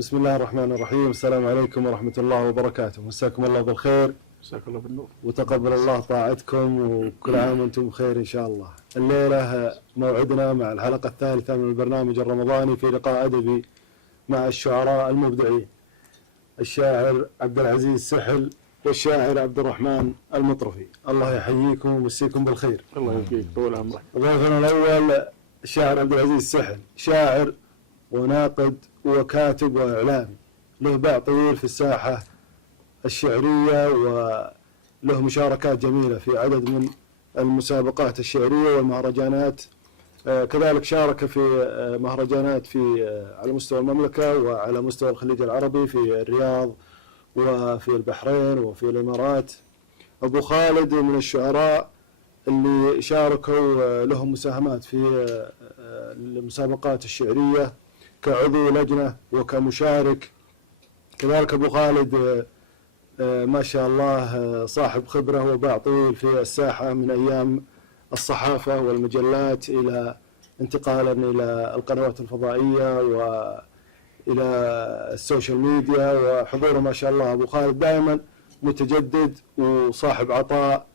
بسم الله الرحمن الرحيم. السلام عليكم ورحمة الله وبركاته. مساكم الله بالخير. مساك الله بالنور. وتقبل الله طاعتكم، وكل عام وانتم بخير إن شاء الله. الليلة موعدنا مع الحلقة الثالثة من البرنامج الرمضاني في لقاء أدبي مع الشعراء المبدعين، الشاعر عبد العزيز سحل والشاعر عبد الرحمن المطرفي. الله يحييكم ويمسيكم بالخير. الله يحييك طول عمرك. ضيفنا الأول الشاعر عبد العزيز سحل، شاعر وناقد وكاتب وإعلامي، له باع طويل في الساحة الشعرية وله مشاركات جميلة في عدد من المسابقات الشعرية والمهرجانات. كذلك شارك في مهرجانات على مستوى المملكة وعلى مستوى الخليج العربي، في الرياض وفي البحرين وفي الإمارات. أبو خالد من الشعراء اللي شاركوا لهم مساهمات في المسابقات الشعرية كعضو لجنة وكمشارك. كذلك أبو خالد ما شاء الله صاحب خبرة وباع طويل في الساحة من أيام الصحافة والمجلات إلى انتقالا إلى القنوات الفضائية وإلى السوشيال ميديا، وحضوره ما شاء الله أبو خالد دائما متجدد وصاحب عطاء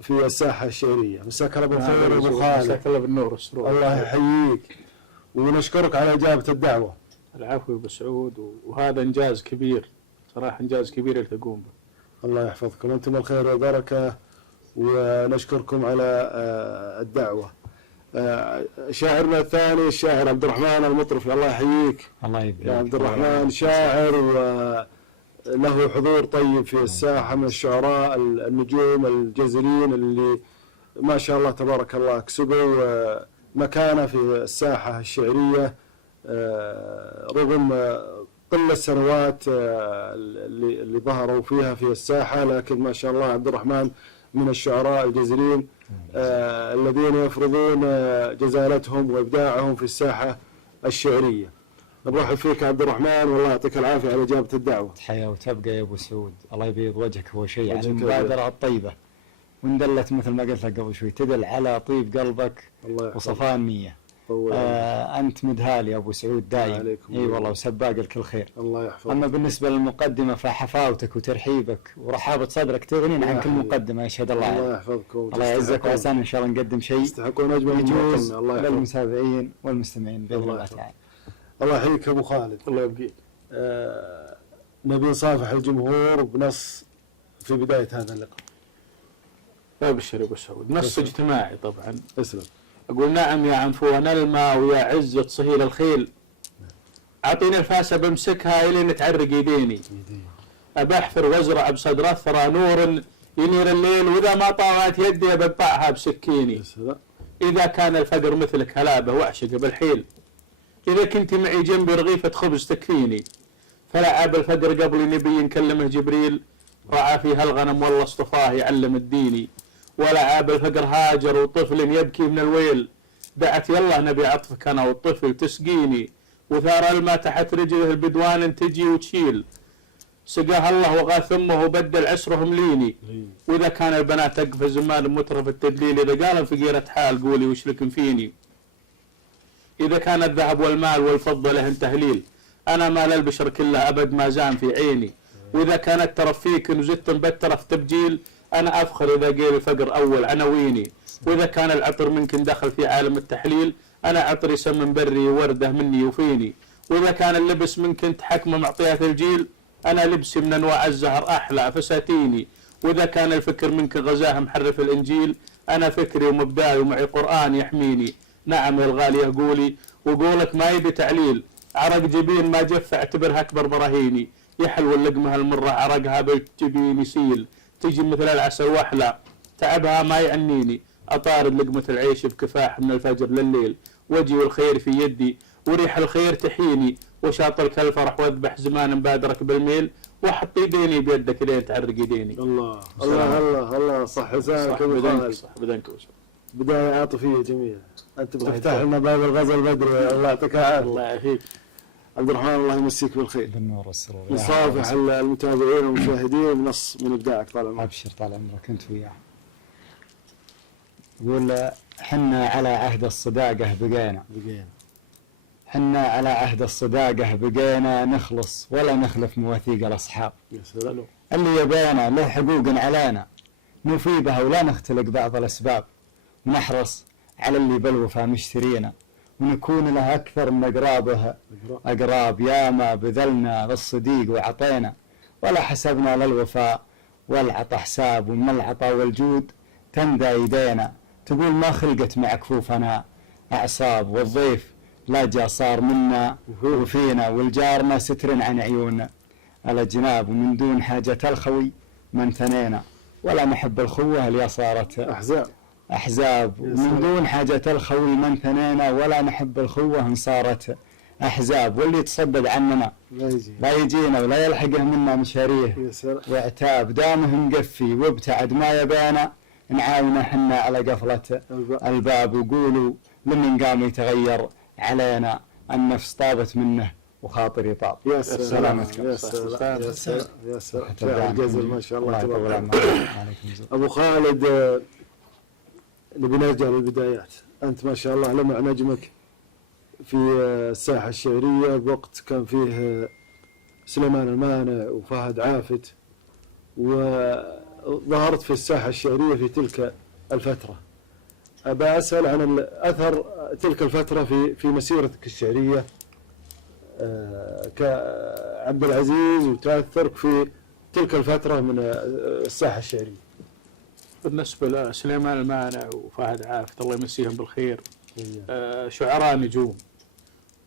في الساحة الشعرية. مساك الله بالخير أبو خالد. مساك الله بالنور والسرور. الله يحييك ونشكرك على إجابة الدعوة. العفو يا أبو سعود، وهذا إنجاز كبير صراحة، إنجاز كبير اللي تقوم به. الله يحفظكم، أنتم الخير والبركة، ونشكركم على الدعوة. شاعرنا الثاني الشاعر عبد الرحمن المطرفي. الله يحييك. الله يبارك يا عبد الرحمن، شاعر وله حضور طيب في الساحة، من الشعراء النجوم الجزرين اللي ما شاء الله تبارك الله كسبوا مكانة في الساحة الشعرية رغم قل السنوات اللي ظهروا فيها في الساحة، لكن ما شاء الله عبد الرحمن من الشعراء الجزرين الذين يفرضون جزالتهم وإبداعهم في الساحة الشعرية. نرحب فيك عبد الرحمن، والله يعطيك العافية على إجابة الدعوة. تحيا وتبقى يا أبو سعود، الله يبيض وجهك. هو شيء على المبادرة الطيبة، وإن دلت مثل ما قلت لك قبل شوي تدل على طيب قلبك وصفاء النية. أنت مدهالي يا أبو سعود دايم. إي والله، وسباق الكل خير. الله يحفظك. أما بالنسبة للمقدمة فحفاوتك وترحيبك ورحابة صدرك تغنين عن كل مقدمة. يشهد الله عليك. الله يحفظكم. الله يعزك وعسانا إن شاء الله نقدم شيء تستحقون أجمل يجوز الله للمتابعين والمستمعين بإذن الله تعالى. الله يحييك أبو خالد. الله يبقيك. نبي نصافح الجمهور بنص في بداية هذا اللقاء. أبشر يا أبو سعود، نص اجتماعي طبعا. اسلم. أقول نعم يا عنفوان الماء ويا عزة صهيل الخيل، أعطيني الفاسة بمسكها إلين تعرق يديني، أبحفر وازرع بصدر الثرى نور ينير الليل، وإذا ما طاعت يدي بقطعها بسكيني. إذا كان الفقر مثلك هلابة وأعشق بالحيل، إذا كنت معي جنبي رغيفة خبز تكفيني، فلا عاب الفقر قبل نبي يكلمه جبريل، رعى فيها الغنم والله اصطفاه يعلم الديني، ولا عاب الفقر هاجر وطفل يبكي من الويل، دعت يلا نبي عطفك أنا والطفل تسقيني، وثار الماء تحت رجله البدوان تجي وتشيل، سقاه الله وغاث أمه وبدل عسرهم ليني، وإذا كان البنات أقفز مال مترف التدليل، إذا قال فقيرة حال قولي وش لكم فيني، إذا كان الذهب والمال والفضة لهن تهليل، أنا مال البشر كله أبد ما زام في عيني، وإذا كانت ترفيك وزدت مبترة في تبجيل، أنا أفخر إذا قيل الفقر أول عناويني، وإذا كان العطر منكن دخل في عالم التحليل، أنا عطري سمن بري وردة مني وفيني، وإذا كان اللبس منكن تحكمه معطيات الجيل، أنا لبسي من أنواع الزهر أحلى فساتيني، وإذا كان الفكر منكن غزاه محرف الإنجيل، أنا فكري ومبداي ومعي قرآن يحميني. نعم يا الغالي أقولي وقولك ما يبي تعليل، عرق جبين ما جف اعتبرها أكبر براهيني، يحلو اللقمة المرة عرقها بالجبين يسيل، تجي مثل العسل وأحلى تعبها ما يعنيني، أطارد لقمة العيش بكفاح من الفجر لليل، وجهي والخير في يدي وريح الخير تحيني، وشاطرك الفرح واذبح زمان بادرك بالميل، وحط يديني بيدك لين تعرق يديني. الله الله الله الله. صح لسانك ابو خالد. صح بدنك. بداية عاطفية جميلة. أنت بتفتح لنا باب الغزل بدري. الله يعطيك العافية. الله يعافيك عبد الرحمن، الله يمسيك بالخير. بالنور والسرور. نصافح المتابعين والمشاهدين بنص من إبداعك. طال عمرك. أبشر طال عمرك أنت وياه. يقول حنا على عهد الصداقة بقينا حنا على عهد الصداقة بقينا نخلص ولا نخلف مواثيق الأصحاب. يا سلام. اللي يبينا له حقوق علينا نوفي بها ولا نختلق بعض الأسباب، ونحرص على اللي بالوفا مشترينا، ونكون له أكثر من أقراب ياما بذلنا للصديق وعطينا، ولا حسبنا للوفاء والعطا حساب، ومن العطا والجود تندى يدينا. تقول ما خلقت مع كفوفنا أعصاب، والضيف لا جا صار منا وفينا، والجارنا ستر عن عيوننا الأجناب، ومن دون حاجة الخوي من ثنينا، ولا نحب الخوة اللي صارت أحزاب، ومن دون حاجة الخوي من ثنينا، ولا نحب الخوة ان صارت أحزاب. واللي يتصدق عننا لا يجينا ولا يلحقه منا مشاريه وعتاب، دامه مقفي وابتعد ما يبينا، نعاونه حنا على قفلة الباب. وقولوا لمن قام يتغير علينا، النفس طابت منه وخاطري طاب. يا سلام. يا سلام. يا سلام. يا سلام. الجزل ما شاء الله تبارك. أبو خالد، نبي نرجع للبدايات. أنت ما شاء الله لمع نجمك في الساحة الشعرية بوقت كان فيه سليمان المانع وفهد عافت، وظهرت في الساحة الشعرية في تلك الفترة. أبى أسأل عن أثر تلك الفترة في مسيرتك الشعرية كعبد العزيز، وتأثرك في تلك الفترة من الساحة الشعرية. بالنسبة لسليمان المانع وفهد عافت الله يمسيهم بالخير، شعراء نجوم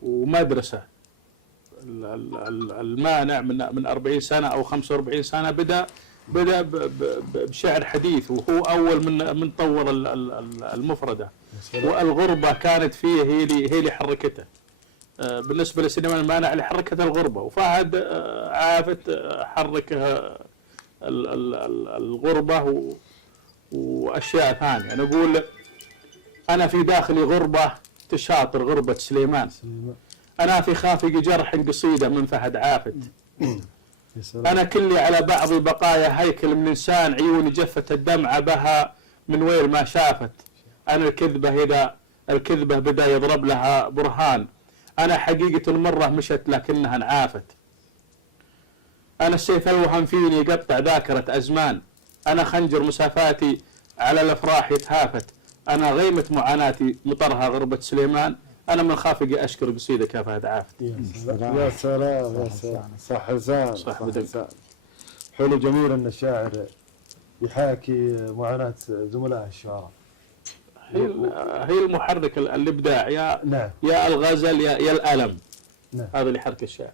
ومدرسة. المانع من 40 سنة أو 45 سنة بدأ بشعر حديث، وهو أول من طور المفردة، والغربة كانت فيه هي اللي حركته. بالنسبة لسليمان المانع اللي حركته الغربة، وفهد عافت حركها الغربة وأشياء ثانية. أنا أقول أنا في داخلي غربة تشاطر غربة سليمان، أنا في خافق جرح قصيدة من فهد عافت، أنا كلي على بعض بقايا هيكل من إنسان عيوني جفت الدمعة بها من ويل ما شافت، أنا الكذبة بدأ يضرب لها برهان، أنا حقيقة مرة مشت لكنها انعافت، أنا السيف الوهم فيني يقطع ذاكرة أزمان، أنا خنجر مسافاتي على الأفراح يتهافت، أنا غيمة معاناتي مطرها غربة سليمان، أنا من خافقي أشكر قصيدك يا فهد عافت. يا سلام. يا سلام. صح لسان. صح لسان. حلو جميل أن الشاعر يحاكي معاناة زملائه الشعراء. هي المحرك الإبداع، نعم. يا الغزل يا الألم. نعم. هذا اللي يحرك الشاعر.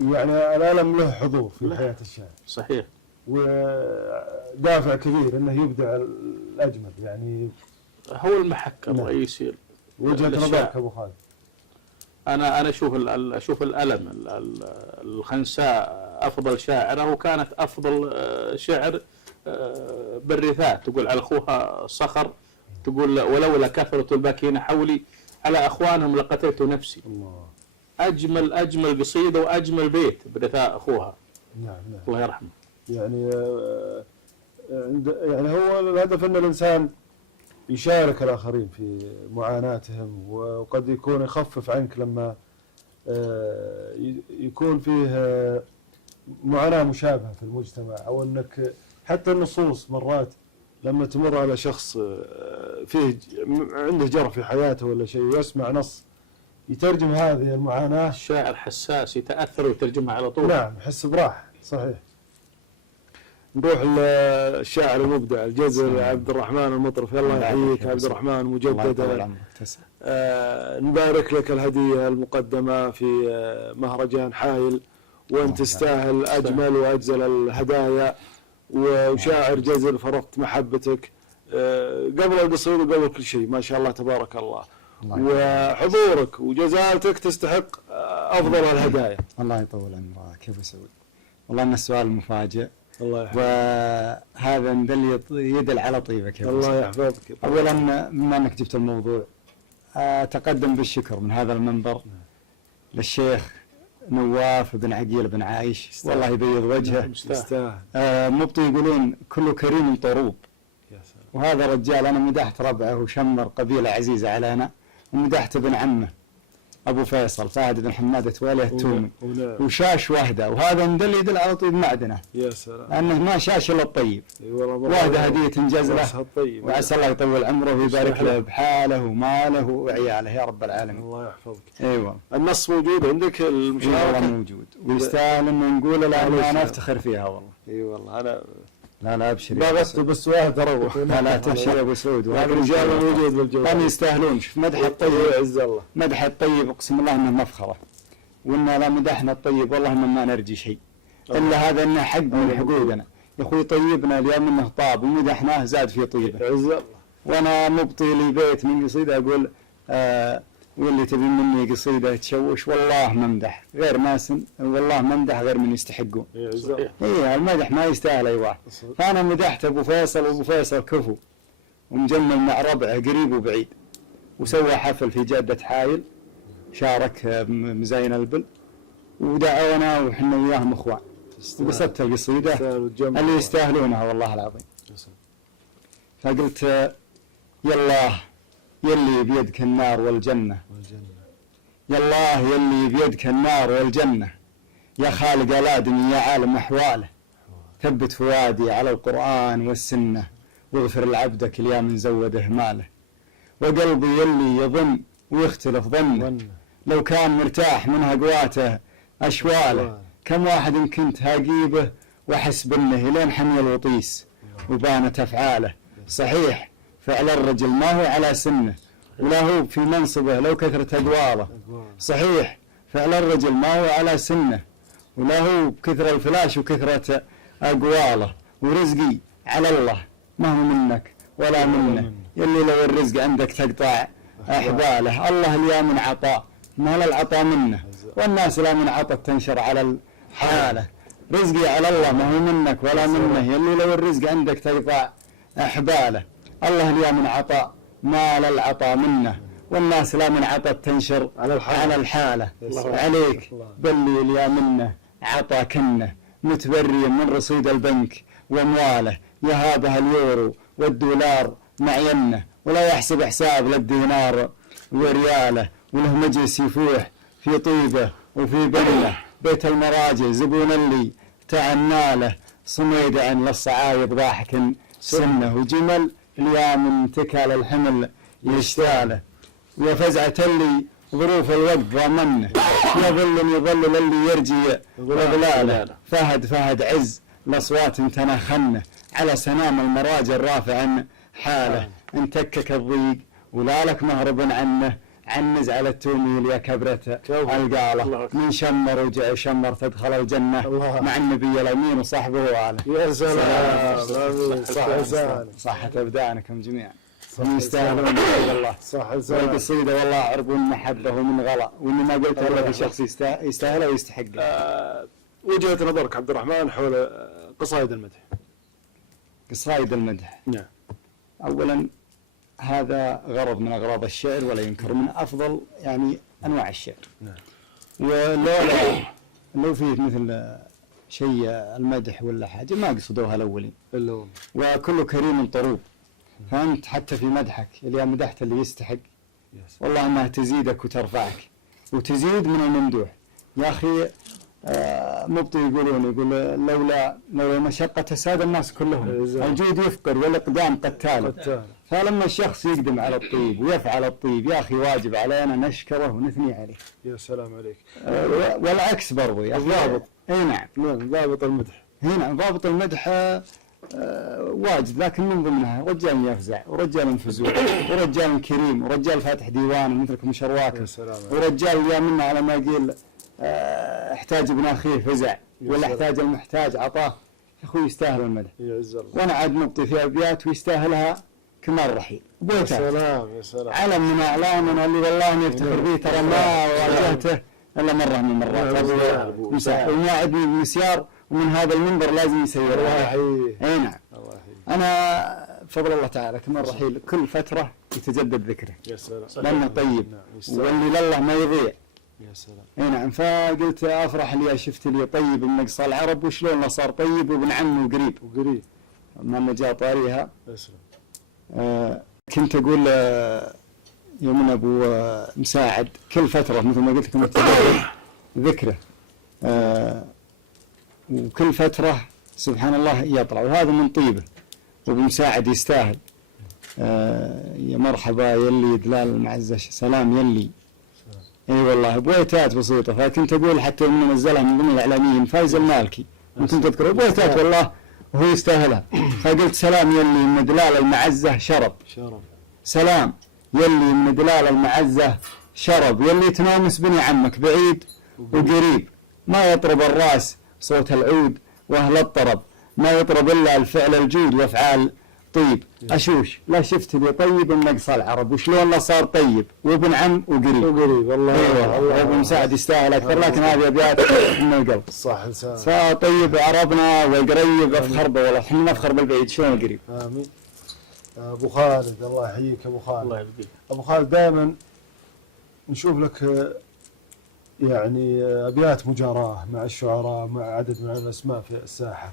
يعني الألم له حضور في حياة الشاعر. صحيح. ودافع كبير أنه يبدع الأجمل، يعني هو المحك الرئيسي. وجهة نظرك أبو خالد. أنا أشوف الألم الخنساء أفضل شاعرة، وكانت أفضل شعر بالرثاء، تقول على أخوها صخر، تقول ولولا كثرة الباكين حولي على أخوانهم لقتلت نفسي. الله. أجمل قصيدة وأجمل بيت برثاء أخوها. نعم. الله يرحمه. يعني هو الهدف أن الإنسان يشارك الآخرين في معاناتهم، وقد يكون يخفف عنك لما يكون فيه معاناة مشابهة في المجتمع، أو أنك حتى النصوص مرات لما تمر على شخص فيه عنده جرح في حياته ولا شيء، يسمع نص يترجم هذه المعاناة. الشاعر حساس يتأثر ويترجمها على طول. نعم، يحس براحة. صحيح. نروح للشاعر المبدع الجزل عبد الرحمن المطرف. الله يحييك عبد الرحمن مجددا. نبارك لك الهدية المقدمة في مهرجان حايل، وأنت تستاهل أجمل وأجزل الهدايا، وشاعر جزل فرضت محبتك قبل القصيدة وقبل كل شيء، ما شاء الله تبارك الله، وحضورك وجزالتك تستحق أفضل الهدايا. الله يطول عمرك يا أبو سعود. والله إن السؤال مفاجئ، الله يحفظك، وهذا يدل على طيبك يا أبو سعود. الله يحفظك. أولا بما أنك جبت الموضوع، أتقدم بالشكر من هذا المنبر للشيخ نواف بن عقيل بن عايش، والله يبيض وجهه. يستاهل. مبطي يقولون كل كريم طروب، وهذا رجال أنا مدحت ربعه وشمر قبيلة عزيزة علينا، ومدحت ابن عمه ابو فيصل فهد بن حماده تواليه التومي وشاش وهده، وهذا مدل يدل على طيب معدنه. يا سلام. لانه ما شاش الا الطيب. وهده هديه تنجز له، وعسى الله يطول عمره ويبارك له بحاله وماله وعياله يا رب العالمين. الله يحفظك. ايوه. النص موجود عندك المشاركه؟ موجود، ويستاهل انه نقوله لانه انا افتخر فيها والله. اي والله انا لا ابشر ما غثت بس واحد اروح. لا تبشر يا ابو سعود، هذا الرجال موجود بالجوال. هم يستاهلون. شوف مدح الطيب عز الله، مدح الطيب اقسم الله انه مفخره، وإنا لا مدحنا الطيب والله ما نرجي شيء الا هذا انه حق من حقوقنا. يا اخوي طيبنا اليوم انه طاب ومدحناه زاد في طيبه. عز الله. وانا مبطي لي بيت من قصيده اقول واللي تبي مني قصيده تشوش والله ممدح غير ماسن، والله ممدح غير من يستحقون. اي المدح ما يستاهل اي واحد. فانا مدحت ابو فيصل، وابو فيصل كفو ومجمل مع ربعه قريب وبعيد، وسوى حفل في جاده حايل، شارك مزين البل ودعونا وحنا وياهم اخوان، وقصدت القصيده اللي يستاهلونها والله العظيم. فقلت يالله يلي بيدك النار والجنة، يالله يلي بيدك النار والجنة، يا خالق الآدمي يا عالم أحواله، ثبت فؤادي على القرآن والسنة، واغفر لعبدك اليا من زود إهماله، وقلبي يلي يظن ويختلف ظنه، لو كان مرتاح من هقواته أشواله، كم واحد كنت هاقيبه وأحس بنه لين حمي الوطيس وبانت أفعاله. صحيح فعل الرجل ما هو على سنه، ولا هو في منصبه لو كثرت أدواره. صحيح فعل الرجل ما هو على سنه، ولا هو بكثرة الفلاش وكثرة أقواله. ورزقي على الله ما هو منك ولا منه، يلي لو الرزق عندك تقطع أحباله. الله اليا من عطاء ما للعطاء منه، والناس لا من عطاء تنشر على الحالة. رزقي على الله ما هو منك ولا منه، يلي لو الرزق عندك تقطع أحباله. الله اليا من عطاء ما للعطاء منه، والناس لا من عطاء تنشر على الحالة. عليك بلي اليا منه عطا كنه، متبري من رصيد البنك وامواله، يهابها اليورو والدولار معينه، ولا يحسب حساب للدينار ورياله، وله مجلس يفوح في طيبه وفي بنه، بيت المراجع زبون اللي تعناله، صميدع للصعايب ضاحك سنه، وجمل اليوم انتكال الحمل يشتاله، وفزعة اللي ظروف الوقت ضمنه، يظل اللي يرجي اغلاله، فهد عز الاصوات تنخنه، على سنام المراجع رافع حاله، انتكك الضيق ولا لك مهرب عنه، عنز على التوميل يا كبرة القالة، من شمر وجع شمر تدخل الجنة مع النبي الأمين وصحبه وآله. يا سلام صحة أبدانكم جميعا يستاهلون الله. صح والقصيدة والله عرب محبه من غلا، واللي ما قلت إلا في شخص يستاهله ويستحقه. وجهة نظرك عبد الرحمن حول قصائد المدح. قصائد المدح نعم. أولا هذا غرض من أغراض الشعر ولا ينكر، من أفضل يعني أنواع الشعر. نعم. لو فيه مثل شيء المدح ولا حاجة ما قصدوها الأولين، وكل كريم طروب. فأنت حتى في مدحك اللي مدحت اللي يستحق والله أنها تزيدك وترفعك وتزيد من الممدوح. يا أخي مبطي يقول لولا مشقة ساد الناس كلهم، الجود يفقر والإقدام قتال. فلما الشخص يقدم على الطيب ويفعل الطيب يا أخي واجب علينا نشكره ونثني عليه. يا سلام عليك. والعكس برضو يا أخي. الضابط. أي نعم. ضابط المدح. هنا ضابط المدح واجد، لكن من ضمنها رجال يفزع ورجال فزوع ورجال كريم ورجال فاتح ديوان مثلكم شرواكم، ورجال يا منا على ما قيل احتاج ابن اخيه فزع ولا احتاج المحتاج عطاه. يا اخوي يستاهل المدح. وانا عاد مبطي في ابيات ويستاهلها كمال رحيل. يا سلام يا سلام. علم من اعلامنا اللي والله نفتخر فيه، ترى ما واجهته الا مره من المرات. وما عندي مسيار ومن هذا المنبر لازم يسير. اي نعم. انا بفضل الله تعالى كمال رحيل كل فتره يتجدد ذكره. يا سلام. لانه طيب واللي لله ما يضيع. يا سلام. اي نعم. فقلت افرح اللي شفت لي طيب من اقصى العرب، وشلون صار طيب وابن عمي وقريب. ما جاء طاريها. يا سلام. كنت اقول يوم أبو مساعد كل فترة مثل ما قلت لكم ذكره وكل فترة سبحان الله يطلع، وهذا من طيبه، وأبو مساعد يستاهل. يا مرحبا يلي دلال المعزة، سلام يلي. اي والله بويتات بسيطة، فكنت أقول حتى من نزلها من ضمن الإعلاميين فايز المالكي، كنت تذكر بويتات والله وهو يستاهلها، فقلت سلام يلي من دلال المعزة شرب، سلام يلي من دلال المعزة شرب، يلي تنامس بني عمك بعيد وقريب، ما يطرب الراس صوت العود وأهل الطرب، ما يطرب إلا الفعل الجود وأفعال طيب. أشوش لا شفت لي طيب النقص العرب وشلون لا صار طيب وابن عم وقريب والله. أيوة أبو مساعد يستاهل أكثر، لكن هذه أبيات من القلب صح لسان. فطيب عربنا والقريب أفخر به، والله احنا نفخر بالبعيد شلون القريب. آمين. أبو خالد الله يحييك أبو خالد. الله يبقيك. أبو خالد دائما نشوف لك يعني أبيات مجاراة مع الشعراء، مع عدد من الأسماء في الساحة.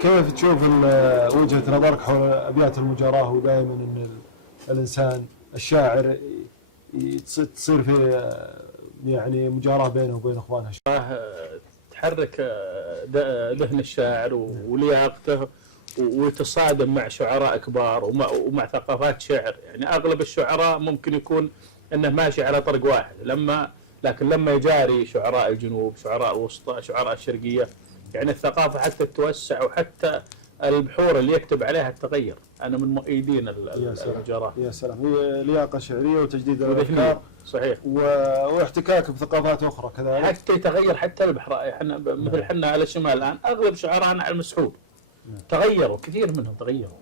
كيف تشوف وجهة نظرك حول أبيات المجاراة، ودائما أن الإنسان الشاعر تصير في يعني مجاراة بينه وبين إخوانه؟ تحرك ذهن الشاعر ولياقته ويتصادم مع شعراء كبار ومع ثقافات شعر. يعني أغلب الشعراء ممكن يكون أنه ماشي على طريق واحد، لكن لما يجاري شعراء الجنوب، شعراء الوسطى، شعراء الشرقية، يعني الثقافة حتى تتوسع، وحتى البحور اللي يكتب عليها تتغير. أنا من مؤيدين المجاراة. يا سلام، هي لياقة شعرية وتجديد الأفكار. صحيح. واحتكاك بثقافات أخرى كذلك. حتى يتغير حتى البحر. احنا مثل حنا على الشمال الآن أغلب شعراءنا على المسحوب تغيروا، كثير منهم تغيروا.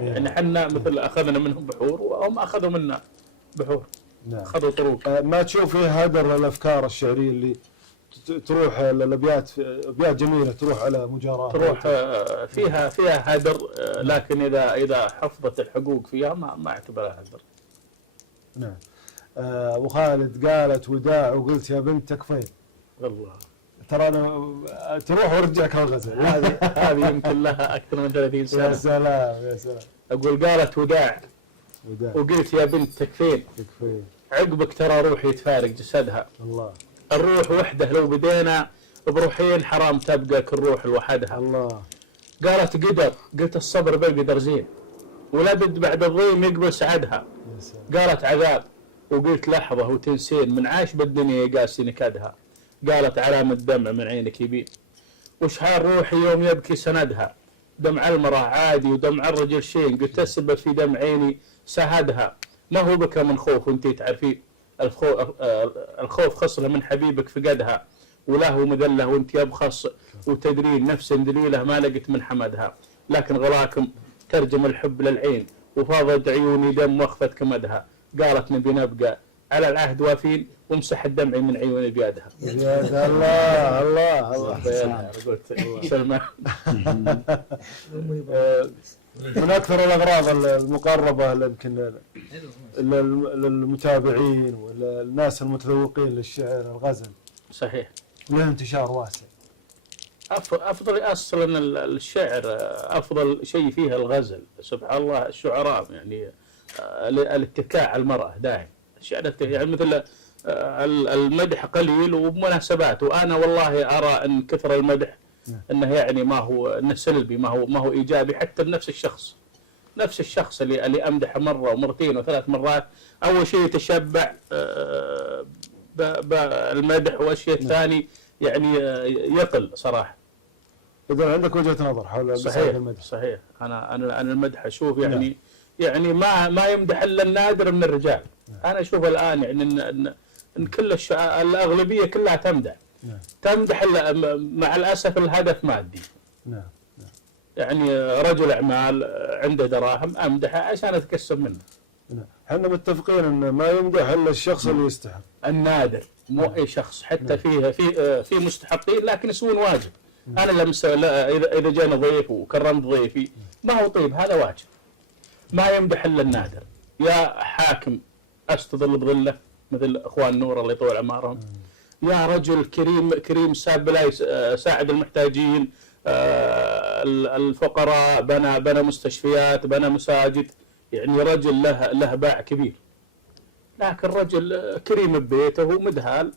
يعني حنا مثل أخذنا منهم بحور وهم أخذوا منا بحور. أخذوا طروق. ما تشوف فيه هدر للأفكار الشعرية اللي تروح الأبيات جميلة تروح على مجاراة، تروح فيها هدر، لكن إذا حفظت الحقوق فيها ما اعتبرها هدر. نعم. أبو خالد قالت وداع وقلت يا بنت تكفين. والله ترى أنا تروح وارجعك الغزل. هذه يمكن لها أكثر من 30 سنة. يا سلام يا سلام. أقول قالت وداع وقلت يا بنت تكفين، عقبك ترى روحي تفارق جسدها. الله. الروح وحده لو بدينا بروحين حرام تبقى كل روح لوحدها. الله. قالت قدر، قلت الصبر بالقدر زين، ولابد بعد الضيم يقبل سعدها. قالت عذاب، وقلت لحظة وتنسين، من عاش بالدنيا يقاسي نكدها. قالت علامة دمع من عينك يبين، وشحال روحي يوم يبكي سندها. دمع المرأة عادي ودمع الرجل شين، قلت السبب في دمع عيني سهدها. ما هو بكى من خوف وانتي تعرفين، الخوف خصله من حبيبك فقدها، وله مذله وانت يبخص وتدرين نفس دليله ما لقيت من حمدها. لكن غلاكم ترجم الحب للعين، وفاضت عيوني دم واخفت كمدها. قالت نبي نبقى على العهد وافين، وامسح الدمع من عيوني بيدها. يا الله الله الله. قلت سلمان. من أكثر الأغراض المقربة يمكن للمتابعين والناس المتذوقين للشعر الغزل. صحيح. له انتشار واسع. أفضل أصلا الشعر، أفضل شيء فيها الغزل. سبحان الله الشعراء يعني الاتكاء على المرأة دائم. الشعر يعني مثل المدح قليل وبمناسبات، وأنا والله أرى أن كثر المدح انه يعني ما هو انه سلبي، ما هو ايجابي حتى لنفس الشخص. نفس الشخص اللي امدحه مره ومرتين وثلاث مرات، اول شيء يتشبع بالمدح، والشيء الثاني يعني يقل صراحه. اذا عندك وجهه نظر حول المدح. صحيح. انا المدح اشوف يعني ما يمدح الا النادر من الرجال. انا اشوف الان يعني ان كل الاغلبيه كلها تمدح. تمدح مع الأسف الهدف مادي. نعم. يعني رجل أعمال عنده دراهم أمدحه عشان أتكسب منه. نعم. احنا متفقين أن ما يمدح إلا الشخص اللي يستحق. النادر، مو أي شخص. حتى في مستحقين لكن يسوون واجب. أنا إذا جاني ضيف وكرمت ضيفي ما هو طيب، هذا واجب. ما يمدح إلا النادر. يا حاكم أستظل بظله مثل إخوان نور الله يطول عمارهم. يا رجل كريم ساعد المحتاجين، الفقراء، بنى مستشفيات، بنى مساجد. يعني رجل له باع كبير، لكن رجل كريم ببيته ومدهال،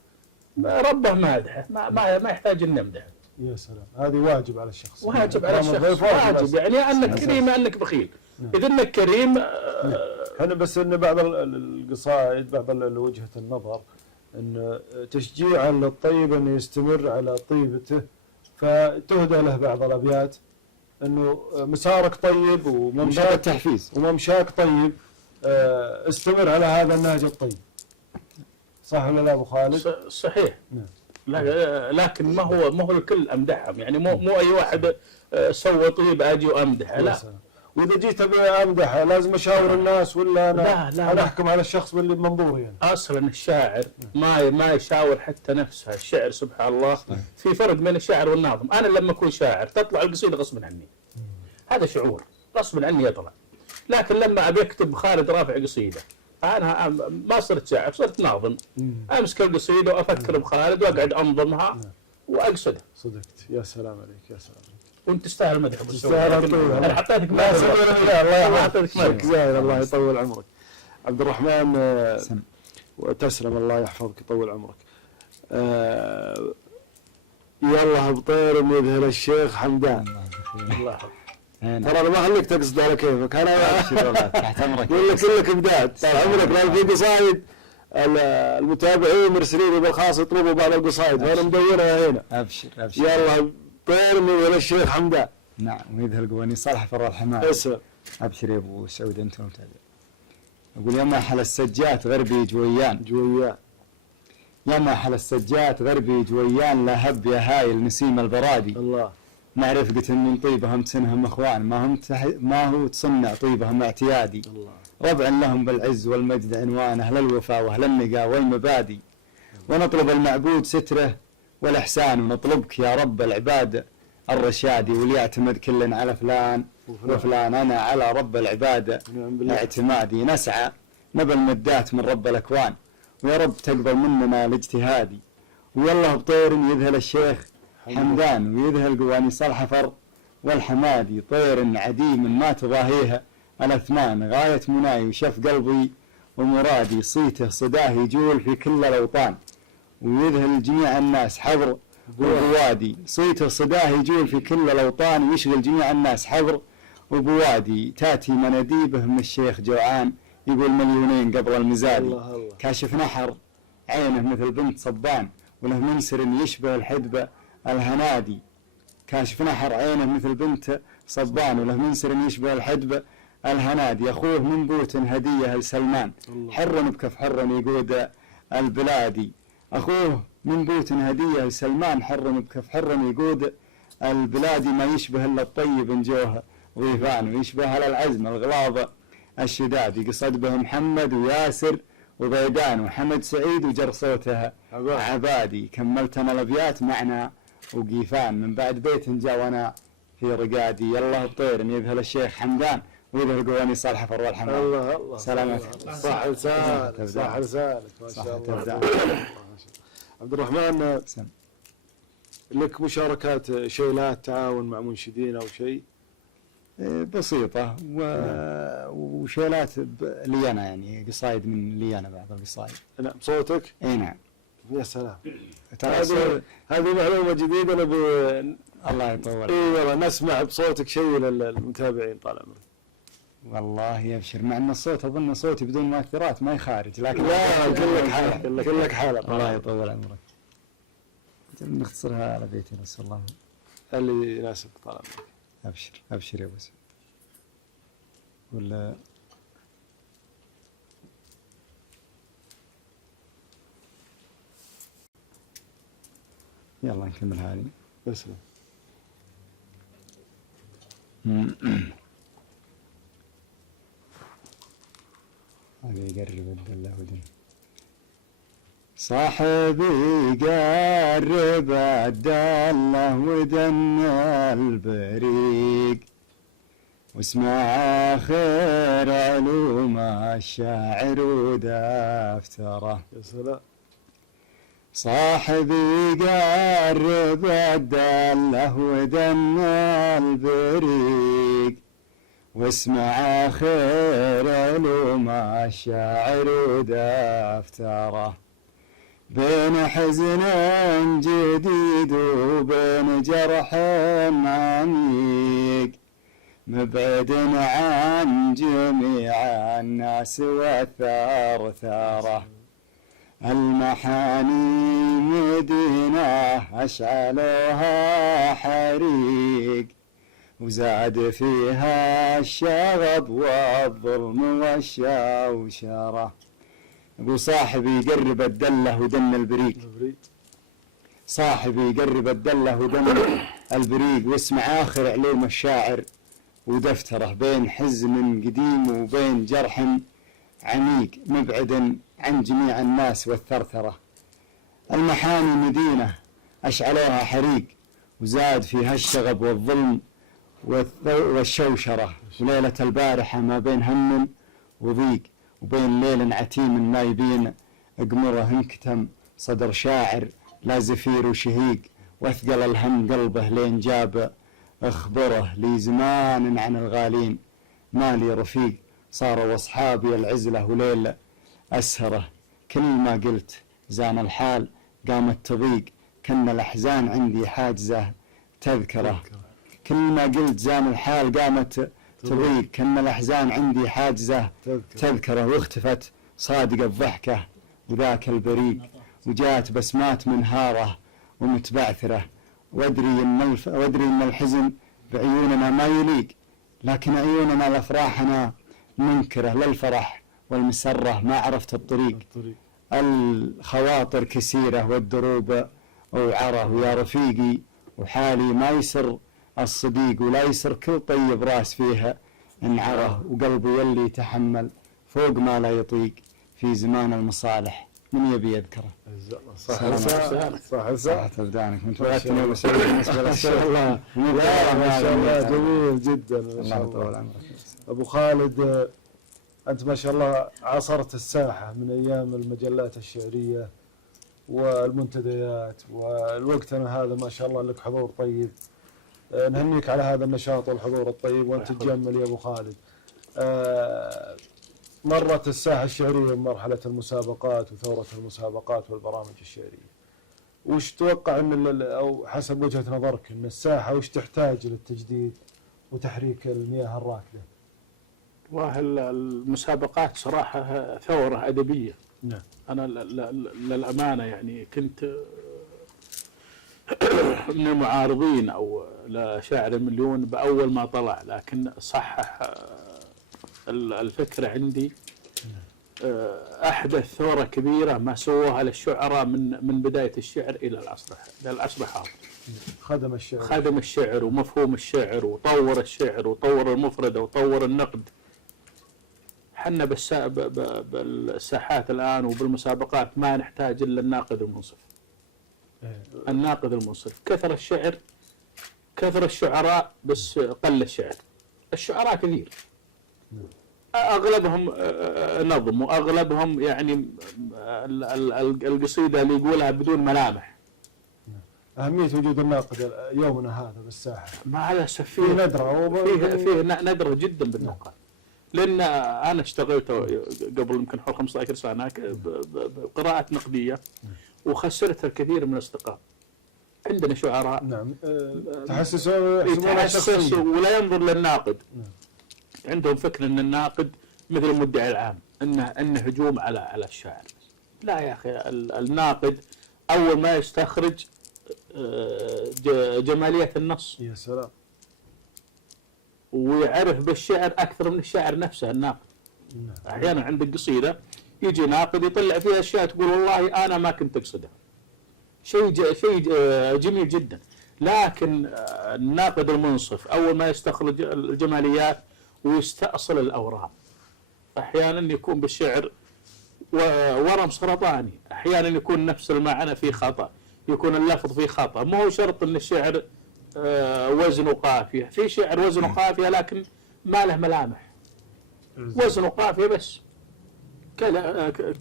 ربه مادحه، ما يحتاج ان نمدحه. يا سلام، هذه واجب على الشخص. واجب على الشخص، واجب يعني انك كريم انك بخيل. اذا انك كريم احنا بس ان بعض القصائد، بعض وجهة النظر ان تشجيعا للطيب انه يستمر على طيبته، فتهدى له بعض الابيات انه مسارك طيب وممشاك التحفيز وممشاك طيب، استمر على هذا النهج الطيب. صح ولا لا ابو خالد؟ صحيح. نعم. لكن ما هو الكل امدحهم، يعني مو اي واحد سوى طيب اجي وامدحه، لا. واذا جيت امدحه لازم اشاور الناس ولا انا لا. احكم على الشخص بمنظوري يعني. اصلا الشاعر ما يشاور حتى نفسه، الشعر سبحان الله في فرق بين الشاعر والناظم. انا لما اكون شاعر تطلع القصيده غصبا عني، هذا شعور غصبا عني يطلع. لكن لما ابي اكتب خالد رافع قصيده، انا ما صرت شاعر، صرت ناظم. امسك القصيده وافكر بخالد واقعد انظمها واقصدها. صدقت، يا سلام عليك، يا سلام. وانت تستاهل المدح. تستاهل. انا حطيتك لا الله يعطيك زاهر، الله يطول عمرك. عبد الرحمن وتسلم، الله يحفظك يطول عمرك. يلا بطير ويذهل الشيخ حمدان. الله يحفظك. ترى انا ما خليك تقصد على كيفك، انا تحت امرك. يقول لك كلك ابداع طال عمرك. لان في قصايد المتابعين مرسلين بالخاص يطلبوا بعض القصايد وانا مدورها هنا. ابشر. يلا طير من الشيخ حمدان. نعم، ويذهل قواني صالح فر الحمام. اسلم. ابشر يا ابو سعود، انت متابع. اقول يا ماحل السجات غربي جويان. يا ماحل السجات غربي جويان، لا هب يا هايل نسيم البرادي. الله. مع رفقة من طيبهم تسنهم اخوان، ما هو تصنع طيبهم اعتيادي. الله. ربع لهم بالعز والمجد عنوان، اهل الوفاء واهل النقا والمبادي. ونطلب المعبود ستره والاحسان، ونطلبك يا رب العباد الرشادي، وليعتمد كل على فلان وفلان، انا على رب العباد اعتمادي. نسعى نبى المدات من رب الاكوان، ويا رب تقبل مننا الاجتهادي. ويلا بطير يذهل الشيخ حمدان، ويذهل قواني الحفر والحمادي. طير عديم ما تضاهيها الاثمان، غاية مناي وشف قلبي ومرادي. صيته صداه يجول في كل الاوطان، ويذهل جميع الناس حضر وبوادي. صيته صداه يجول في كل الاوطان، ويشغل جميع الناس حضر وبوادي. تاتي مناديبه من الشيخ جوعان، يقول مليونين قبل المزادي. الله. كاشف نحر عينه مثل بنت صبان، وله منسر يشبه الحدبة الهنادي. كاشف نحر عينه مثل بنت صبان، وله منسر يشبه الحدبة الهنادي. أخوه من بوت هدية لسلمان، حر بكف حر يقود البلادي. أخوه من بوت هدية لسلمان، حر بكف حر يقود البلادي. ما يشبه إلا الطيب نجوه ضيفان، ويشبه على العزم الغلاظة الشدادي. قصد به محمد وياسر وبيدان، وحمد سعيد وجر صوتها عبادي. كملتنا الابيات معنا وقيفان، من بعد بيت جاونا في رقادي. يلا الطير يذهل الشيخ حمدان، ويذهل قواني صالح فر والحمام. الله. سلامتك. صح لسانك، صح لسانك، ما شاء الله. عبد الرحمن، لك مشاركات شيلات تعاون مع منشدين او شيء؟ بسيطة وشيلات لي أنا، يعني قصايد من لي أنا، بعض القصايد. نعم. بصوتك؟ أي نعم. يا سلام. هذه معلومة جديدة. الله يطول. اي والله نسمع بصوتك شيء للمتابعين طال عمرك. والله يبشر، مع ان الصوت اظن صوتي بدون مؤثرات ما يخارج، لكن لا كلك حالة. الله يطول عمرك. نختصرها على بيتي، نسأل الله اللي يناسبك طال عمرك. أبشر يا بس. ولا يلا نكمل هذه بس. هذا يقرب الله ودن. صاحبي قرب الله ودن البريق، واسمع خير علوم الشاعر ودفتره. يا سلام. صاحبي قرب الله ودن البريق، واسمع خير علوم الشاعر ودفتره، بين حزن جديد وبين جرح عميق، مبعد عن جميع الناس والثرثرة. المحاني مدينة أشعلوها حريق، وزاد فيها الشغب والظلم والشوشرة. أبو صاحبي يقرب الدلة ودن البريق، صاحبي يقرب الدلة ودن البريق، واسمع آخر علوم الشاعر ودفتره، بين حزن قديم وبين جرح عميق، مبعد عن جميع الناس والثرثرة. المحاني مدينة أشعلوها حريق، وزاد فيها الشغب والظلم والشوشرة. وليلة البارحة ما بين هم وضيق، وبين ليل عتيم ما يبين أقمره، انكتم صدر شاعر لا زفير وشهيق، واثقل الهم قلبه لين جاب اخبره. لي زمان عن الغالين مالي رفيق، صاروا أصحابي العزلة وليل أسهره. كل ما قلت زان الحال قامت تضيق، كن الأحزان عندي حاجزة تذكره. كل ما قلت زان الحال قامت تضيق، كن الأحزان عندي حاجزة تذكره. واختفت صادق الضحكة وذاك البريق، وجات بسمات منهارة ومتبعثرة. وادري ان الحزن بعيوننا ما يليق، لكن عيوننا لافراحنا منكره. للفرح والمسرة ما عرفت الطريق، الخواطر كثيرة والدروب أوعره. ويا رفيقي وحالي ما يسر الصديق، ولا يسر كل طيب راس فيها انعره. وقلبي يلي يتحمل فوق ما لا يطيق، في زمان المصالح من يبي يذكره. صح صح تبدانك من توعدتني ابو سعيد بالنسبه ما شاء الله. ما شاء الله جميل جدا. ما شاء الله. ابو خالد انت ما شاء الله عاصرت الساحه من ايام المجلات الشعريه والمنتديات، والوقتنا هذا ما شاء الله لك حضور طيب. نهنيك على هذا النشاط والحضور الطيب، وانت تجمل يا ابو خالد. مرت الساحة الشعرية بمرحلة المسابقات وثورة المسابقات والبرامج الشعرية. وش تتوقع ان او حسب وجهة نظرك ان الساحة وش تحتاج للتجديد وتحريك المياه الراكدة؟ المسابقات صراحة ثورة أدبية. نعم. أنا للأمانة يعني كنت من المعارضين أو لشاعر مليون بأول ما طلع، لكن صحح الفكرة عندي. أحدث ثورة كبيرة ما سووها للشعراء من بداية الشعر إلى العصر الحاضر. خدم الشعر ومفهوم الشعر، وطور الشعر وطور المفردة وطور النقد. حنا بالساحات الآن وبالمسابقات ما نحتاج إلا الناقد المنصف. الناقد المنصف. كثر الشعر، كثر الشعراء، بس قل الشعر. الشعراء كثير، أغلبهم نظم، وأغلبهم يعني القصيدة اللي يقولها بدون ملامح. أهمية وجود الناقد يومنا هذا بالساحة مع الأسف فيه ندرة جدا بالنقاد. لأن أنا اشتغلت قبل يمكن حول 15 سنة بقراءة نقدية، وخسرت الكثير من الأصدقاء. عندنا شعراء نعم تحسسوا ولا ينظر للناقد. عندهم فكرة أن الناقد مثل المدعي العام، أنه هجوم على الشاعر. لا يا أخي، الناقد أول ما يستخرج جمالية النص. يا سلام. ويعرف بالشعر أكثر من الشاعر نفسه الناقد. أحيانا عندك قصيدة يجي ناقد يطلع فيها أشياء تقول والله أنا ما كنت أقصدها. شيء جميل جدا. لكن الناقد المنصف أول ما يستخرج الجماليات ويستأصل الأوراق. أحيانا يكون بالشعر ورم سرطاني، أحيانا يكون نفس المعنى فيه خطأ، يكون اللفظ فيه خطأ. مو هو شرط أن الشعر وزن وقافية. في شعر وزن وقافية لكن ما له ملامح، وزن وقافية بس،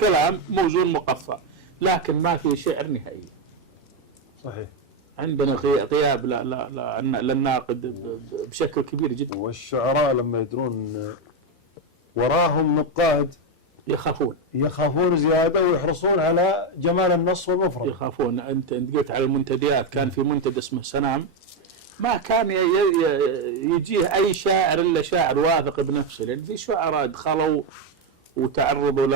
كلام موزون مقفى، لكن ما في شعر نهائي. صحيح. عندنا غياب للناقد بشكل كبير جدا. والشعراء لما يدرون وراهم نقاد يخافون زيادة ويحرصون على جمال النص والمفرد. يخافون. أنت قلت على المنتديات، كان في منتدى اسمه سنام، ما كان يجيه أي شاعر إلا شاعر واثق بنفسه، لأن في شعراء دخلوا وتعرضوا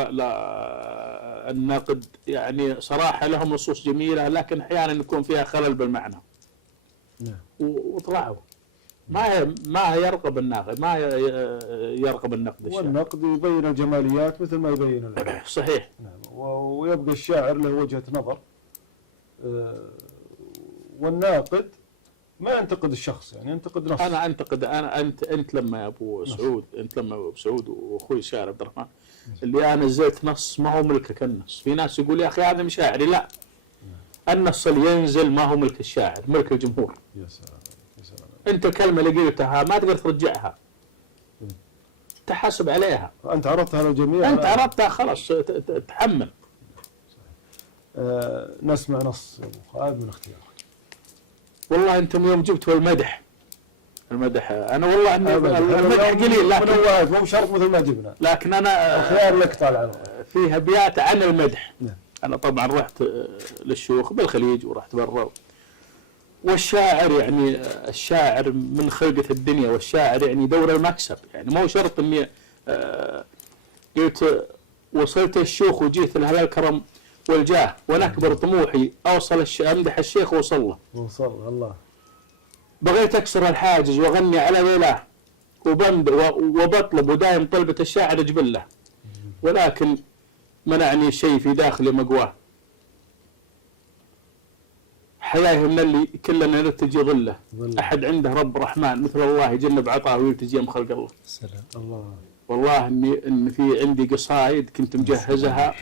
للنقد، يعني صراحة لهم نصوص جميلة لكن أحيانا يكون فيها خلل بالمعنى. وطلعوا ما يرقب الناقد، ما يرقب النقد الشاعر. والنقد يبين الجماليات مثل ما يبين العلم. صحيح. ويبقى الشاعر له وجهة نظر، والناقد ما ينتقد الشخص، يعني ينتقد نفسه. أنا أنتقد. أنت لما يا أبو سعود، وأخوي الشاعر عبد الرحمن، اللي أنا نزلت نص ما هو ملكك النص. في ناس يقول يا أخي هذا مش شاعري، لا، النص اللي ينزل ما هو ملك الشاعر، ملك الجمهور. يا سلام يا سلام. أنت الكلمة اللي قلتها ما تقدر ترجعها، تحاسب عليها. أنت عرضتها على الجميع. أنت عرضتها خلاص تحمل. نسمع نص أبو خالد من اختيارك. والله أنتم يوم جبتوا المدح أنا والله المدح قليل، لكن مو شرط مثل ما جبنا، لكن أنا الخيار لك طالع فيها أبيات عن المدح. أنا طبعا رحت للشيوخ بالخليج ورحت برا، والشاعر يعني الشاعر من خلقة الدنيا، والشاعر يعني دور المكسب، يعني مو شرط إني قلت وصلت الشيوخ وجيت لهذا الكرم والجاه، وأنا أكبر طموحي أوصل أمدح الشيخ وصل الله. بغيت أكسر الحاجز وأغني على ليلاه وبطلب، ودائم طلبة الشاعر جبله، ولكن منعني شيء في داخلي مقواه، حياه من اللي كلنا نرتجي ظله، أحد عنده رب رحمن مثل الله يجنب عطاه ويلتجي خلق الله. سلام الله. والله إن في عندي قصايد كنت مجهزها،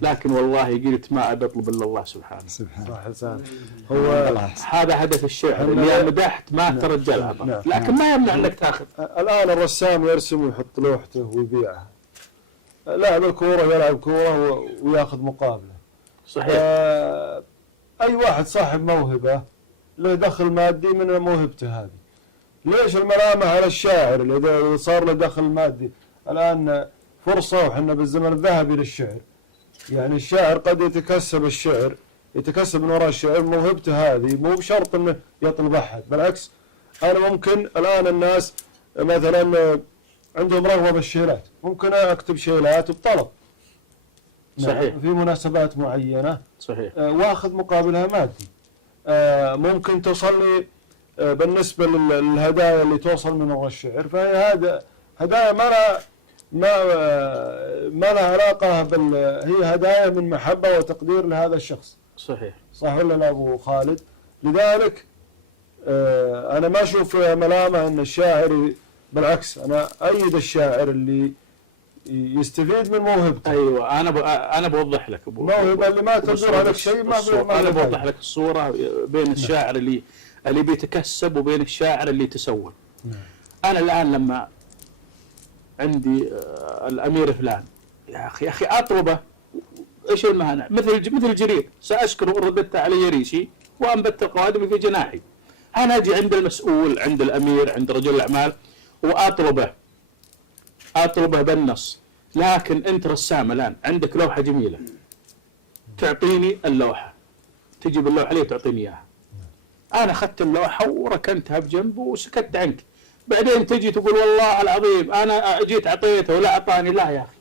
لكن والله قلت ما أبي أطلب إلا الله سبحانه. صح. هو هذا هدف الشعر، اللي مدحت ما ترجى العطاء، لكن ما يمنع أنك تأخذ. الآن الرسام يرسم ويحط لوحته ويبيعها، لاعب الكورة يلعب كورة وياخذ مقابله. صحيح. أي واحد صاحب موهبة له دخل مادي من موهبته هذه. ليش الملامة على الشاعر اللي صار له دخل مادي؟ الآن فرصة وحنا بالزمن الذهبي للشعر، يعني الشاعر قد يتكسب من وراء الشعر موهبته هذه، مو بشرط انه يطلب احد، بالعكس انا ممكن الان الناس مثلا عندهم رغبه بالشيلات، ممكن اكتب شيلات بطلب. صحيح. في مناسبات معينه. صحيح. واخذ مقابلها مادي. ممكن توصل لي بالنسبه للهدايا اللي توصل من وراء الشعر، فهي هذا هدايا ما لها علاقة هي هدايا من محبة وتقدير لهذا الشخص. صحيح. صح ولا لا أبو خالد؟ لذلك أنا ما أشوف ملامة أن الشاعر، بالعكس أنا أيد الشاعر اللي يستفيد من موهبته. أيوة. أنا بوضح لك موهبة اللي ما تقدر عليك شيء أنا بوضح لك الصورة بين الشاعر اللي بيتكسب وبين الشاعر اللي يتسول. أنا الآن لما عندي الأمير فلان، يا أخي أطلبه، إيش المانع؟ مثل جرير، سأشكره إن رددت علي ريشي وأنبت القوادم في جناحي. أنا أجي عند المسؤول، عند الأمير، عند رجل الأعمال، وأطلبه بالنص، لكن أنت رسام الآن عندك لوحة جميلة، تعطيني اللوحة، تجيب اللوحة لي تعطيني إياها. أنا أخذت اللوحة وركنتها بجنب وسكت عنك، بعدين تجي تقول والله العظيم أنا جيت أعطيته ولا أعطاني. لا يا أخي،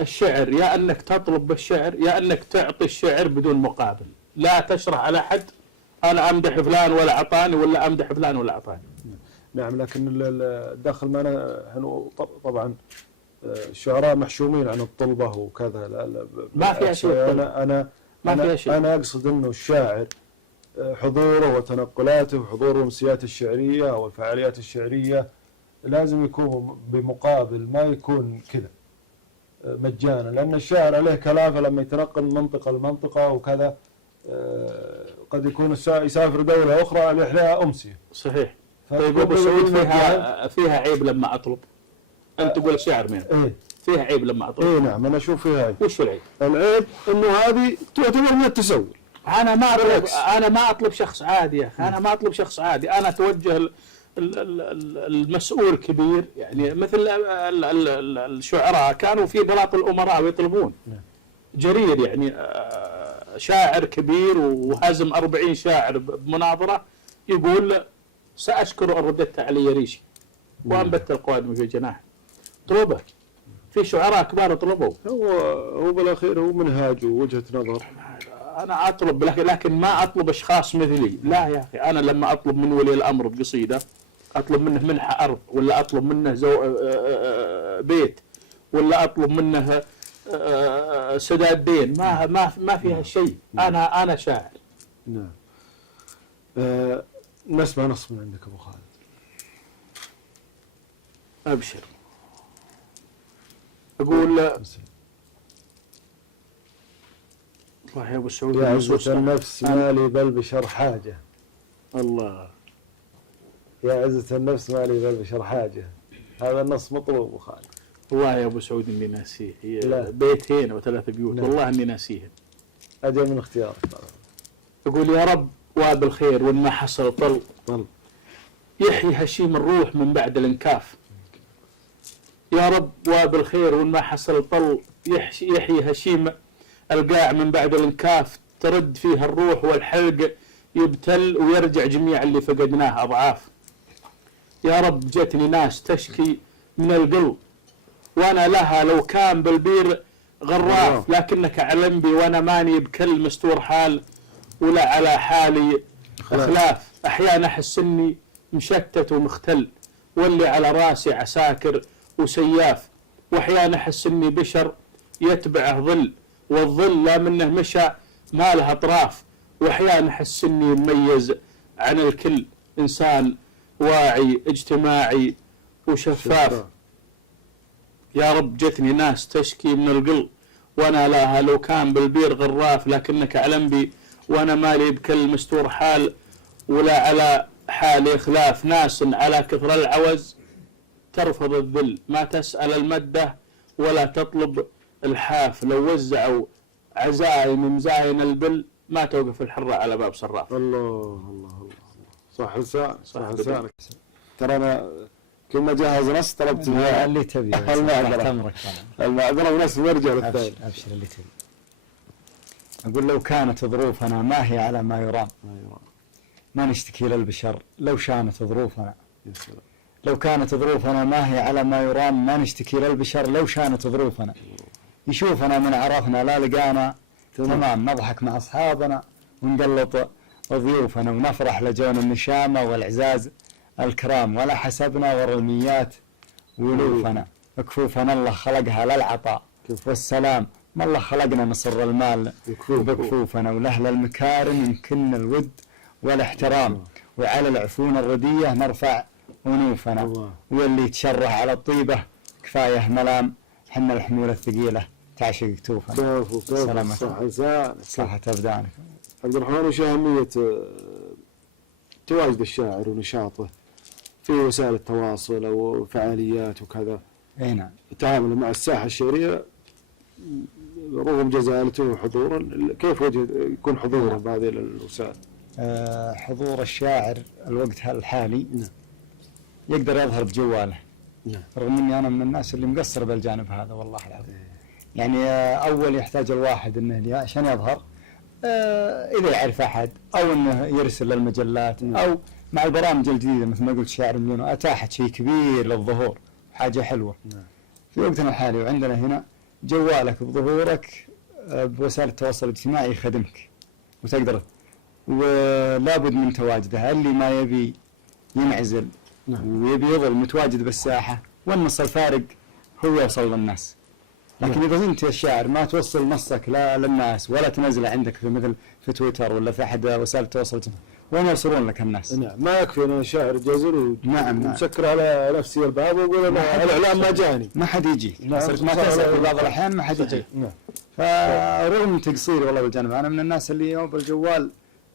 الشعر يا أنك تطلب بالشعر يا أنك تعطي الشعر بدون مقابل. لا تشرح على حد أنا أمدح فلان ولا أعطاني، ولا أمدح فلان ولا أعطاني. نعم، لكن الدخل معنا طبعا الشعراء محشومين عن الطلبة وكذا. لا ما فيها شيء. أنا أقصد أنه الشاعر حضوره وتنقلاته وحضور الأمسيات الشعرية أو الفعاليات الشعرية لازم يكون بمقابل، ما يكون كذا مجانا، لأن الشاعر عليه كلافة لما يتنقل من منطقة لمنطقة وكذا، قد يكون يسافر دولة أخرى لإحياء أمسية. صحيح. طيب أبو سعود، فيها عيب لما أطلب؟ أنت تقول الشعر مين؟ فيها عيب لما أطلب؟ إيه نعم، أنا أشوف فيها عيب. وش العيب؟ العيب إنه هذه تعتبر من التسول. أنا ما أطلب شخص عادي يا أخي، أنا ما أطلب شخص عادي، أنا أتوجه المسؤول الكبير، يعني مثل الشعراء كانوا في بلاط الأمراء ويطلبون جرير، يعني شاعر كبير وهزم 40 شاعر بمناظرة يقول سأشكر أن رددت علي ريشي وأنبت القوادم في جناح. طلبه في شعراء كبار طلبوا. هو بالأخير هو منهاج ووجهة نظر. أنا أطلب لكن ما أطلب أشخاص مثلي، لا يا أخي. أنا لما أطلب من ولي الأمر بقصيدة أطلب منه منحة أرض، ولا أطلب منه بيت، ولا أطلب منه سداد دين، ما فيها شيء. أنا شاعر. نعم. نسمع نص من عندك أبو خالد. أبشر. أقول الله يا أبو سعود، يا عزة النفس مالي بالبشر حاجة. الله. يا عزة النفس مالي بالبشر حاجة. هذا النص مطلوب أبو خالد. والله يا أبو سعود إني ناسيه، بيتين أو 3 بيوت. نعم. والله إني ناسيه. أجل من اختيارك. أقول يا رب واب الخير وإن ما حصل طل يحيي هشيم الروح من بعد الانكاف. يا رب واب الخير وإن ما حصل طل يحيي هشيم القاع من بعد الانكاف، ترد فيها الروح والحلق يبتل ويرجع جميع اللي فقدناه أضعاف. يا رب جتني ناس تشكي من القلب وأنا لها لو كان بالبير غراف، لكنك علم بي وأنا ماني بكل مستور حال ولا على حالي خلاف. أحيانا أحس إني مشتت ومختل واللي على راسي عساكر وسياف، وأحيانا أحس إني بشر يتبعه ظل والظل لا منه مشى ما له أطراف، وأحيانا أحس إني مميز عن الكل إنسان واعي اجتماعي وشفاف. يا رب جتني ناس تشكي من القلب وأنا لها لو كان بالبير غراف، لكنك علم بي وأنا مالي بكل مستور حال ولا على حالي خلاف. ناس على كثر العوز ترفض الذل، ما تسأل المدة ولا تطلب الحاف. لو وزعوا عزايم مزاين البل ما توقف الحرة على باب صراف. الله الله الله. صح لسانك، صح لسانك. ترى أنا كنا جاهز نص طلبت اللي تبي. المعذرة ونص ونرجع للثاني. أبشر اللي تبي. أقول لو كانت ظروفنا ما هي على ما يرام ما نشتكي للبشر لو شانت ظروفنا. لو كانت ظروفنا ما هي على ما يرام ما نشتكي للبشر لو شانت ظروفنا. يشوفنا من عرفنا لا لقانا تمام، نضحك مع أصحابنا ونقلط ضيوفنا ونفرح لجون النشامة والعزاز الكرام، ولا حسبنا ورميات ولوفنا. كفوفنا الله خلقها للعطاء والسلام، ما الله خلقنا نصر المال بكفوفنا. ولأهل المكارم يمكن الود والاحترام، وعلى العفون الردية نرفع أنوفنا. واللي يتشرح على الطيبة كفاية ملام، حنا الحمولة الثقيلة تعشق كتوفنا. سلامة صحة أبدانك. عبد الرحمن، وش أهمية تواجد الشاعر ونشاطه في وسائل التواصل أو فعاليات وكذا؟ أي نعم. التعامل مع الساحة الشعرية رغم جزالته وحضوره، كيف يكون حضوره بهذه الوسائل؟ حضور الشاعر الوقت الحالي يقدر يظهر بجواله، رغم اني انا من الناس اللي مقصر بالجانب هذا والله العظيم. يعني اول يحتاج الواحد انه عشان يظهر اذا يعرف احد او انه يرسل للمجلات او مع البرامج الجديده مثل ما قلت شاعر مليون اتاحت شيء كبير للظهور، حاجه حلوه في وقتنا الحالي. وعندنا هنا جوالك بظهورك بوسائل التواصل الاجتماعي يخدمك وتقدر، ولا بد من تواجده. اللي ما يبي ينعزل ويبي يظل متواجد بالساحة، والنص الفارق هو يوصل للناس. لكن إذا أنت الشاعر ما توصل نصك لا للناس ولا تنزله عندك في مثل في تويتر ولا في أحد وسائل التواصل الاجتماعي، وين يوصلون لك الناس؟ نعم، ما يكفي أنا شاعر جازل ومسكر على نفسي الباب ويقول أنا الإعلام ما جاني، ما حد يجي. ما تسأل في بعض الأحيان ما حد يجي. فرغم تقصيري والله بالجانب، أنا من الناس اللي يوم بالجوال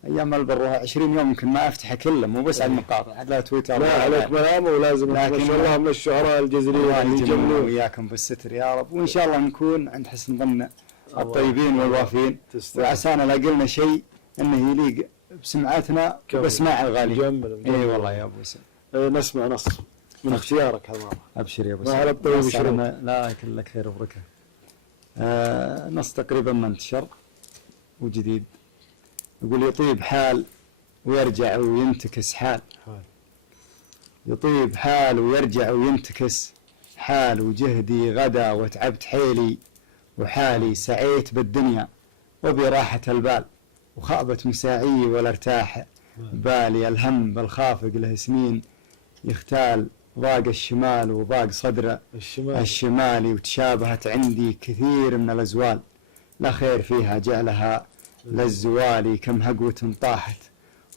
أيام البر 20 يوم يمكن ما أفتحه كله، مو بس على المقاطع لا تويتر. لا عليك ملامة، ولازم ما شاء الله من الشعراء الجزريين اللي يجملون وياكم بالستر يا رب، وإن شاء الله نكون عند حسن ظن الطيبين والوافين، وعسانا لا قلنا شيء أنه يليق بسمعتنا وبسماع الغالي. إي والله يا أبو سعد. نسمع نص من اختيارك هالمرة. أبشر يا أبو ما سعد. على الطيب وشرب. لا كلك خير وبركة. نص تقريبا ما انتشر وجديد، يقول يطيب حال ويرجع وينتكس حال. يطيب حال ويرجع وينتكس حال، وجهدي غدا وتعبت حيلي، وحالي سعيت بالدنيا وبراحة البال، وخابت مساعي ولا ارتاح بالي، الهم بالخافق له سنين يختال، ضاق الشمال وضاق صدر الشمالي، وتشابهت عندي كثير من الأزوال، لا خير فيها جعلها للزوالي، كم هقوة طاحت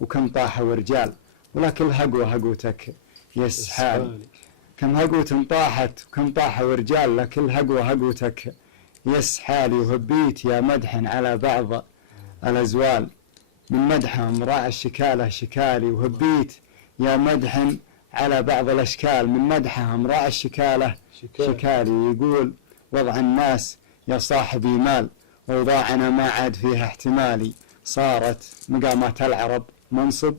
وكم طاحوا رجال، ولكن هقوة هقوتك يسحال، كم هقوة طاحت وكم طاحوا رجال، لكن هقوة هقوتك يسحالي، وهبيت يا مدح على بعض الأزوال، من مدحهم راعى الشكالة شكالي، وهبيت يا مدح على بعض الأشكال، من مدحهم راعى الشكالة شكالي، يقول وضع الناس يا صاحبي مال، ووضاعنا ما عاد فيها احتمالي، صارت مقامات العرب منصب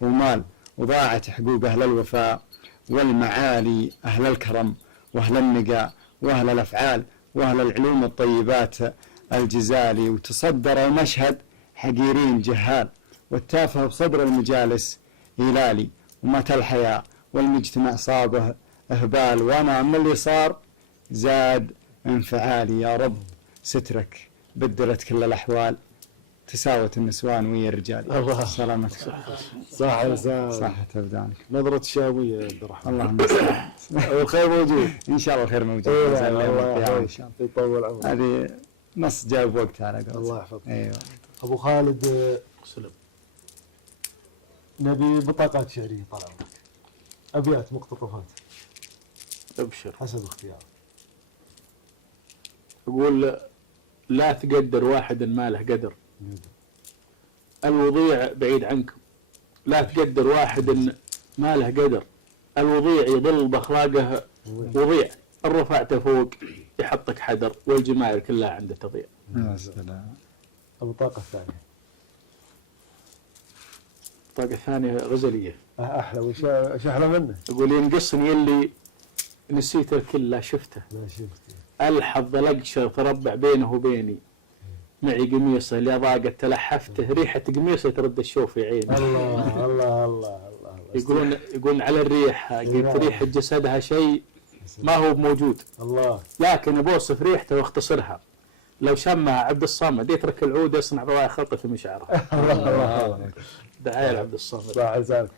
ومال، وضاعت حقوق أهل الوفاء والمعالي، أهل الكرم وأهل النقاء وأهل الأفعال وأهل العلوم الطيبات الجزالي، وتصدر المشهد حقيرين جهال، والتافه بصدر المجالس هلالي، ومات الحياة والمجتمع صابه إهبال، وأنا من اللي صار زاد انفعالي، يا رب سترك بدلت كل الأحوال، تساوت النسوان ويا الرجال. الله سلامتك. صح صحة أبدانك. نظرة الشامية يا عبد الرحمن. اللهم المستعان. الخير موجود إن شاء الله الخير موجود. الله إن شاء الله. يطول عمرك. هذه نص جاب وقتها على قولتك. الله يحفظك. أيوه. أبو خالد سلم. نبي بطاقات شعرية طال عمرك، أبيات مقتطفات ابشر. حسب اختيارك. يقول لا تقدر واحد ما له قدر، الوضيع بعيد عنكم، لا تقدر واحد ما له قدر، الوضيع يظل بأخلاقه وضيع، إن رفعته فوق يحطك حدر، والجماهير كلها عنده تضيع. يا سلام. البطاقة الثانية. الطاقة الثانية غزلية أحلى وش أحلى منه؟ يقول ينقصني اللي نسيت الكل لا شفته، لا شفت. الحظ لقشة تربع بينه وبيني، معي قميصه اللي ضاقت تلحفته، ريحة قميصه ترد الشوف في عيني. الله الله الله الله. يقولون على الريحة قلت ريحة جسدها شيء ما هو موجود، الله. لكن بوصف ريحته واختصرها، لو شمها عبد الصمد يترك العود يصنع ضوايا خلطة في مشعره. الله. دعاية لعبد الصمد. صح لسانك.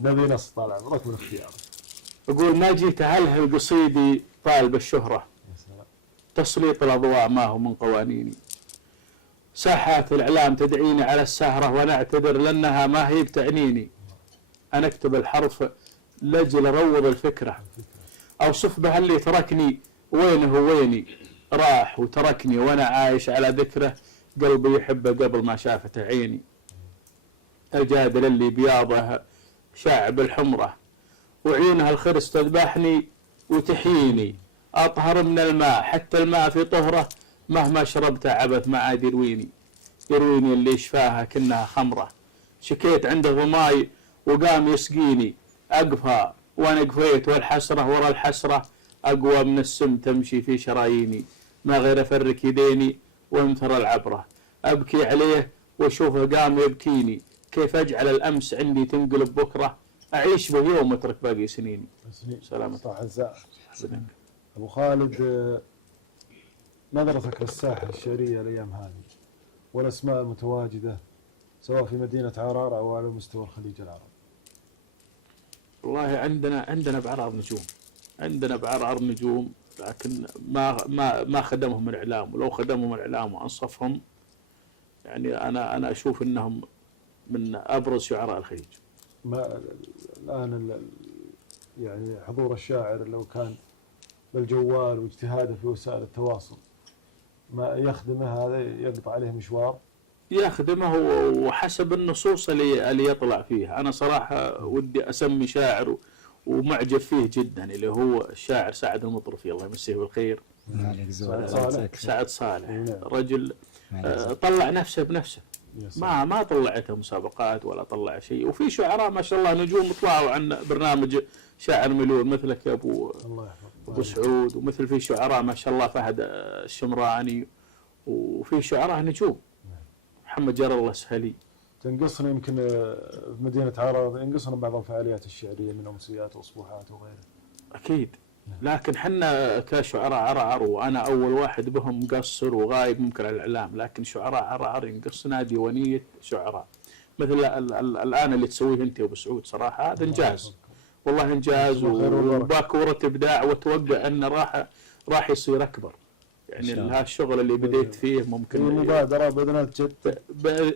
نبي نص طال عمرك من اختيارك. يقول ما جيت هلهل قصيدي طالب الشهرة، تسليط الأضواء ما هو من قوانيني، ساحات الإعلام تدعيني على السهرة وأنا أعتذر لأنها ما هي بتعنيني، أنا أكتب الحرف لأجل أروض الفكرة، أوصف بها اللي تركني وينه ويني، راح وتركني وأنا عايش على ذكره، قلبي يحبه قبل ما شافته عيني، الجادل اللي بياضه شاعب الحمرة، وعيونها الخرس تذبحني وتحييني، أطهر من الماء حتى الماء في طهره، مهما شربته عبث ما عاد يرويني اللي شفاها كأنها خمرة، شكيت عنده ضماي وقام يسقيني، أقفى وأنا قفيت والحسرة ورا الحسرة، أقوى من السم تمشي في شراييني، ما غير أفرك يديني وانثر العبرة، أبكي عليه وأشوفه قام يبكيني، كيف أجعل الأمس عندي تنقلب بكرة، أعيش بيوم أترك باقي سنيني. سلامة. صح. أبو خالد، نظرتك للساحة الشعرية الأيام هذه والأسماء المتواجدة سواء في مدينة عرعر أو على مستوى الخليج العربي. والله عندنا بعرعر نجوم، لكن ما خدمهم الإعلام، ولو خدمهم الإعلام وأنصفهم يعني أنا أشوف أنهم من أبرز شعراء الخليج. ما الآن يعني حضور الشاعر لو كان بالجوال واجتهاده في وسائل التواصل ما يخدمه، هذا يقطع عليه مشوار. يخدمه وحسب النصوص اللي يطلع فيها. أنا صراحة ودي أسمي شاعر ومعجب فيه جدا اللي هو الشاعر سعد المطرفي الله يمسيه بالخير. سعد صالح رجل طلع نفسه بنفسه، ما طلعتها مسابقات ولا طلع شيء. وفي شعراء ما شاء الله نجوم طلعوا عن برنامج شاعر مليون مثلك يا ابو سعود، ومثل في شعراء ما شاء الله فهد الشمراني، وفي شعراء نجوم محمد جار الله السهلي. تنقصنا يمكن في مدينة عرض ينقصنا بعض الفعاليات الشعرية من أمسيات وأسبوعات وغيره. أكيد، لكن حنا كشعراء عرعر وأنا أول واحد بهم مقصر وغايب ممكن على الإعلام، لكن شعراء عرعر ينقصنا ديوانية شعراء مثل الآن اللي تسويه أنت وأبو سعود. صراحة هذا إنجاز، والله إنجاز، وباكورة إبداع، وأتوقع أن راح يصير أكبر. يعني هالشغل اللي بديت فيه ممكن مبادرة بدنا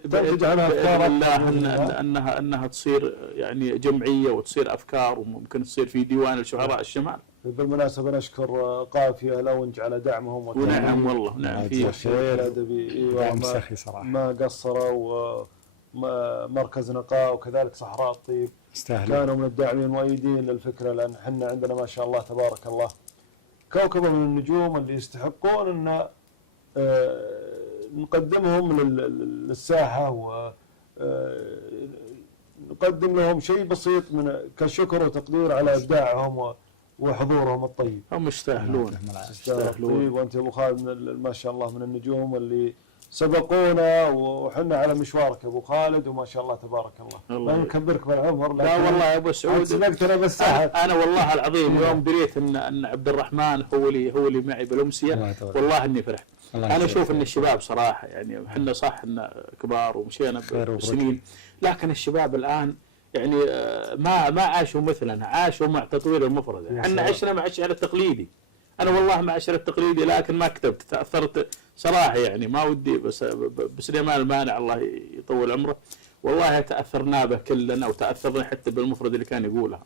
بإذن الله أنها تصير يعني جمعية وتصير أفكار، وممكن تصير في ديوان الشعراء الشمال. بالمناسبة نشكر قافية الأونج على دعمهم ونعم والله نعم فيه خير أدبي ما قصروا، ومركز نقاء وكذلك صحراء الطيب كانوا من الداعمين المؤيدين للفكرة، لأن حنا عندنا ما شاء الله تبارك الله كوكبة من النجوم اللي يستحقون أن نقدمهم للساحة، ونقدم لهم شيء بسيط من كشكر وتقدير على إبداعهم وحضورهم الطيب. هم يستاهلون. وأنت أبو خالد ما شاء الله من النجوم اللي سبقونا، وحنا على مشوارك أبو خالد، وما شاء الله تبارك الله. لا نكبرك بالعمر، لا والله يا أبو سعود سبقتنا بالساحة. أنا والله العظيم يوم دريت أن عبد الرحمن هو اللي معي بالأمسية والله إني فرحت. أنا أشوف أن الشباب صراحة يعني حنا صح إن كبار ومشينا بسنين، لكن الشباب الآن يعني ما عاشوا مثلنا، عاشوا مع تطوير المفردة. احنا عشنا مع الشعر التقليدي. انا والله مع الشعر التقليدي لكن ما كتبت، تاثرت صراحه، يعني ما ودي بس بسليمان المانع الله يطول عمره، والله تاثرنا به كلنا، وتاثرنا حتى بالمفرد اللي كان يقولها.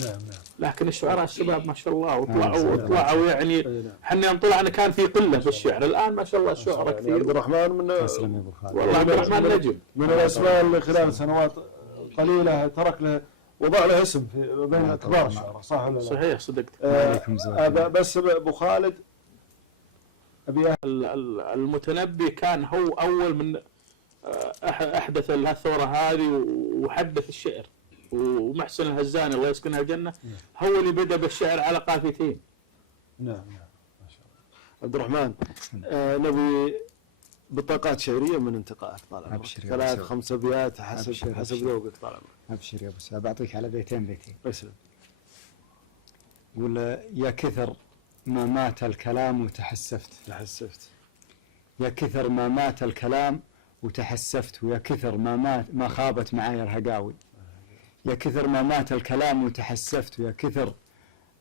نعم. لكن الشعراء الشباب ما شاء الله وطلعوا يعني احنا يوم طلعنا كان في قله في الشعر، الان ما شاء الله الشعراء كثير. عبد الرحمن والله عبد الرحمن نجم من الاسماء اللي خلال سنوات قليله ترك له وضع له اسم بين كبار الشعراء، صح ولا لا؟ صحيح صدقت. بس ابو خالد المتنبي كان هو اول من احدث الثوره هذه وحدث الشعر، ومحسن الهزاني الله يسكنها الجنه هو اللي بدا بالشعر على قافيتين. نعم ما شاء الله. عبد الرحمن نبي بطاقات شعريه من انتقاءك طال عمرك، 3-5 ابيات حسب ذوقك طال عمرك. ابشر يا ابو سعود، بعطيك على بيتين. اسلم. قول يا كثر ما مات الكلام وتحسفت. يا كثر ما مات الكلام وتحسفت، ويا كثر ما خابت معايا الهقاوي. يا كثر ما مات الكلام وتحسفت، ويا كثر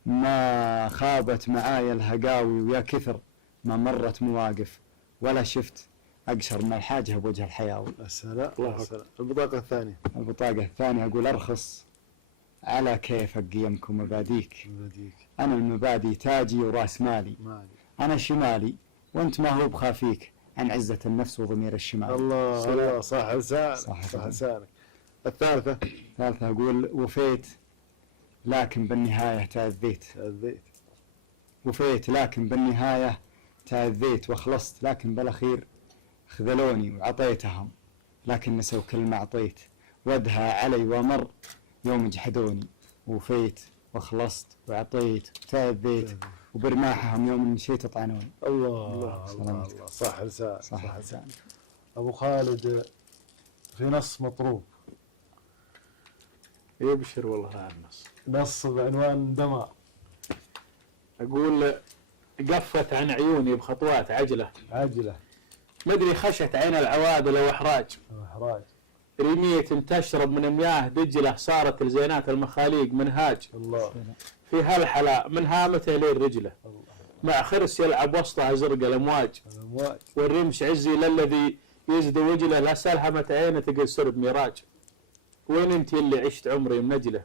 ما خابت معايا الهقاوي، ويا كثر ما مرت مواقف ولا شفت أقشر من الحاجة بوجه الحياوي. السلام. البطاقة الثانية أقول أرخص على كيفك قيمك ومباديك. أنا المبادي تاجي وراس مالي. أنا شمالي وأنت ما هو بخافيك عن عزة النفس وضمير الشمال. الله صح لسانك. الثالثة أقول وفيت لكن بالنهاية تأذيت. وفيت لكن بالنهاية تأذيت، وخلصت لكن بالأخير خذلوني وعطيتهم، لكن نسوا كل ما أعطيت. ودها علي ومر يوم جحدوني، وفيت وخلصت وعطيت وتأذيت، وبرماحهم يوم مشيت طعنوني. الله صح لسانك. أبو خالد في نص مطروب. يبشر والله هذا نص بعنوان دمار. أقول قفت عن عيوني بخطوات عجلة مدري خشت عين العوادل وإحراج. رمية تشرب من مياه دجلة، صارت الزينات المخاليق منهاج. الله في هالحلا من هامته لين رجله، مع خرس يلعب وسطها زرق الأمواج. والرمش عزي للذي يزد وجله، لا سلهمت عينه تقل سرب ميراج. وين انت اللي عشت عمري منجله،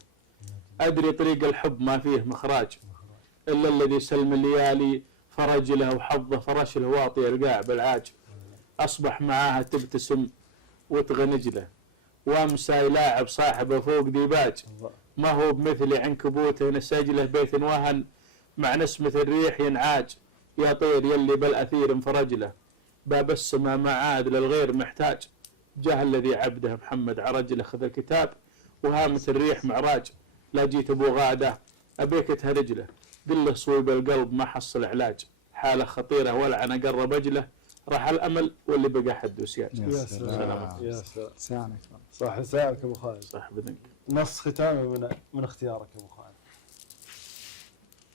أدري طريق الحب ما فيه مخراج، إلا الذي سلم الليالي فرج له وحظه فرش له واطي القاع بالعاج. أصبح معاها تبتسم وتغنج له، وامسى يلاعب صاحبه فوق ديباج. ما هو بمثل عنكبوت نسج له بيت وهن، مع نسمة الريح ينعاج. يا طير يلي بالأثير انفرج له، باب السما ما عاد للغير محتاج. جاه الذي عبده محمد عرج أخذ الكتاب، وهامت الريح معراج، لا جيت أبو غادة أبيك تهرج له، قل له صويب القلب ما حصل علاج، حالة خطيرة ولا أنا قرب أجله، راح الأمل واللي بقى حد وسياج. يا سلام يا سلام. صح لسانك أبو خالد. صح بذنك. نص ختامي من اختيارك أبو خالد.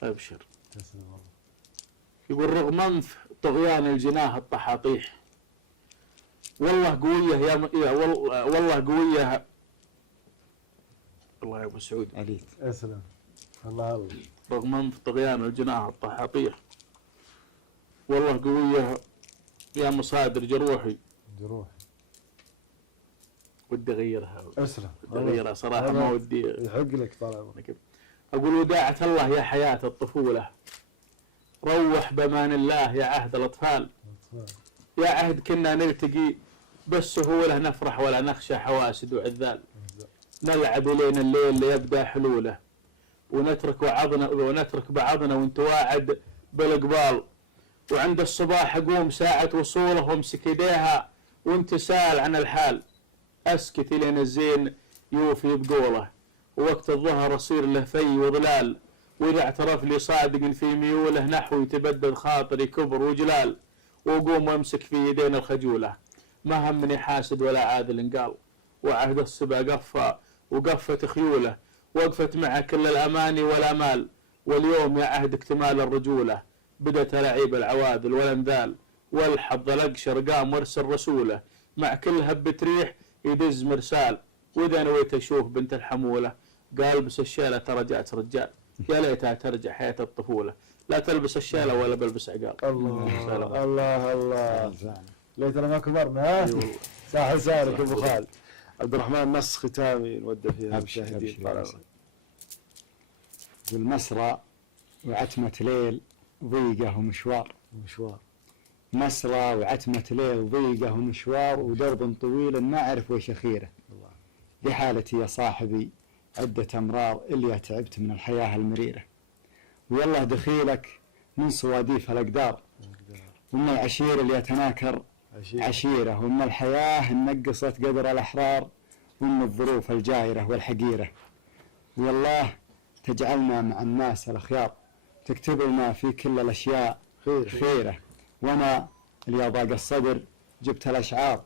أبشر. تسلم والله. يقول رغم أنف طغيان الجناه الطحاطيح، والله قوية يا والله قوية. الله يا أبو سعود. عليك. يا سلام. الله. رغم أنف طغيان الجناه الطحاطيح، والله قوية يا مصادر جروحي. ودي أغيرها. أسلم. ودي أغيرها صراحة، ما ودي. يحق لك طال. أقول وداعة الله يا حياة الطفولة، روح بأمان الله يا عهد الأطفال، يا عهد كنا نلتقي بالسهولة، نفرح ولا نخشى حواسد وعذال، نلعب لين الليل اللي يبدأ حلوله، ونترك بعضنا وانت واعد بالقبال، وعند الصباح أقوم ساعة وصوله وامسك يديها وانت سال عن الحال، أسكت لين الزين يوفي بقوله، ووقت الظهر أصير له في وظلال، وإذا اعترف لي صادق في ميوله نحو يتبدد خاطري كبر وجلال، وأقوم وامسك في يدين الخجولة، ما همني حاسد ولا عادل قال، وعهد الصبا قفى وقفت خيوله، وقفت معه كل الأماني والأمال، واليوم يا عهد اكتمال الرجولة، بدت لعيب العوادل والأنذال، والحظ الأقشر قام وارسل رسوله، مع كل هبة ريح يدز مرسال، وإذا نويت أشوف بنت الحمولة قال بس الشيلة ترى جات رجال، يا ليتها ترجع حياة الطفولة، لا تلبس الشيلة ولا بلبس عقال. الله الله الله. ليتنا ما كبرنا. صح لسانك أبو خالد. عبد الرحمن نص ختامي نودع فيها المشاهدين. والمسرى وعتمة ليل ضيقة ومشوار. مسرى وعتمة ليل ضيقة ومشوار، ودرب طويل ما أعرف ويش أخيره. لحالتي يا صاحبي عدة أمرار اللي تعبت من الحياة المريرة، والله دخيلك من صواديف الأقدار، ومن العشير اللي يتناكر عشيرة، ومن الحياة نقصت قدر الأحرار، ومن الظروف الجائرة والحقيرة، والله تجعلنا مع الناس الأخيار، تكتب لنا في كل الأشياء خيرة. وأنا اللي ضاق الصدر جبت الأشعار،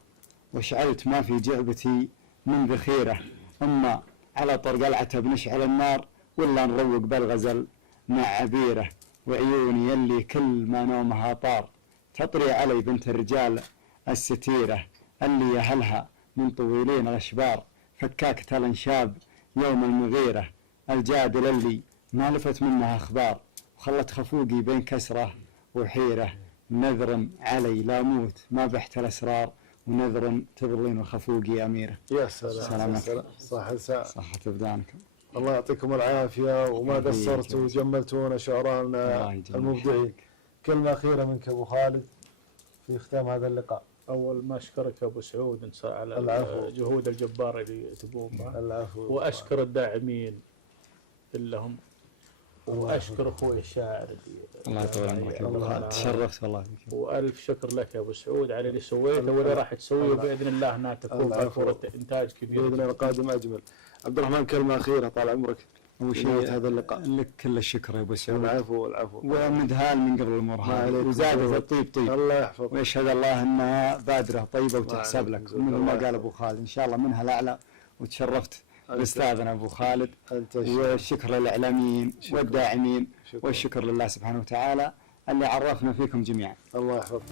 وشعلت ما في جعبتي من ذخيرة، أما على طرق العتب نشعل النار، ولا نروق بالغزل مع عبيرة، وعيوني يلي كل ما نومها طار، تطري علي بنت الرجال الستيرة، اللي يهلها من طويلين الأشبار، فكاكة الانشاب يوم المغيرة، الجادل اللي ما لفت منها أخبار، وخلت خفوقي بين كسرة وحيرة، نذر علي لا موت ما بحت الأسرار، ونذر تظلين وخفوقي أميرة. يا سلام. صحة أبدانكم. الله يعطيكم العافية، وما قصرتوا وجملتونا شعراءنا المبدعين. كلمة أخيرة منك أبو خالد في ختام هذا اللقاء. أول ما أشكرك أبو سعود على الجهود الجبارة اللي تقوم بها، وأشكر الداعمين كلهم، وأشكر أخوي الشاعر. الله يطول عمرك يا أبو خالد، تشرفت والله بك. وألف شكر لك يا أبو سعود على اللي سويته واللي راح تسويه، بإذن الله أنها تكون فاتورة إنتاج كبير بإذن الله القادم أجمل. عبد الرحمن كلمة أخيرة طال عمرك. وشيء هذا اللقاء لك كل الشكر يا ابو سعود. العفو. ومدهال من قبل الامور هذه، وزادت الطيب طيب. الله يحفظك. ويشهد الله انها بادره طيبه وتحسب لك، ومثل ما قال ابو خالد ان شاء الله منها الاعلى. وتشرفت باستاذنا ابو خالد، والشكر للاعلاميين والداعمين، والشكر لله سبحانه وتعالى اللي عرفنا فيكم جميعا. الله يحفظك.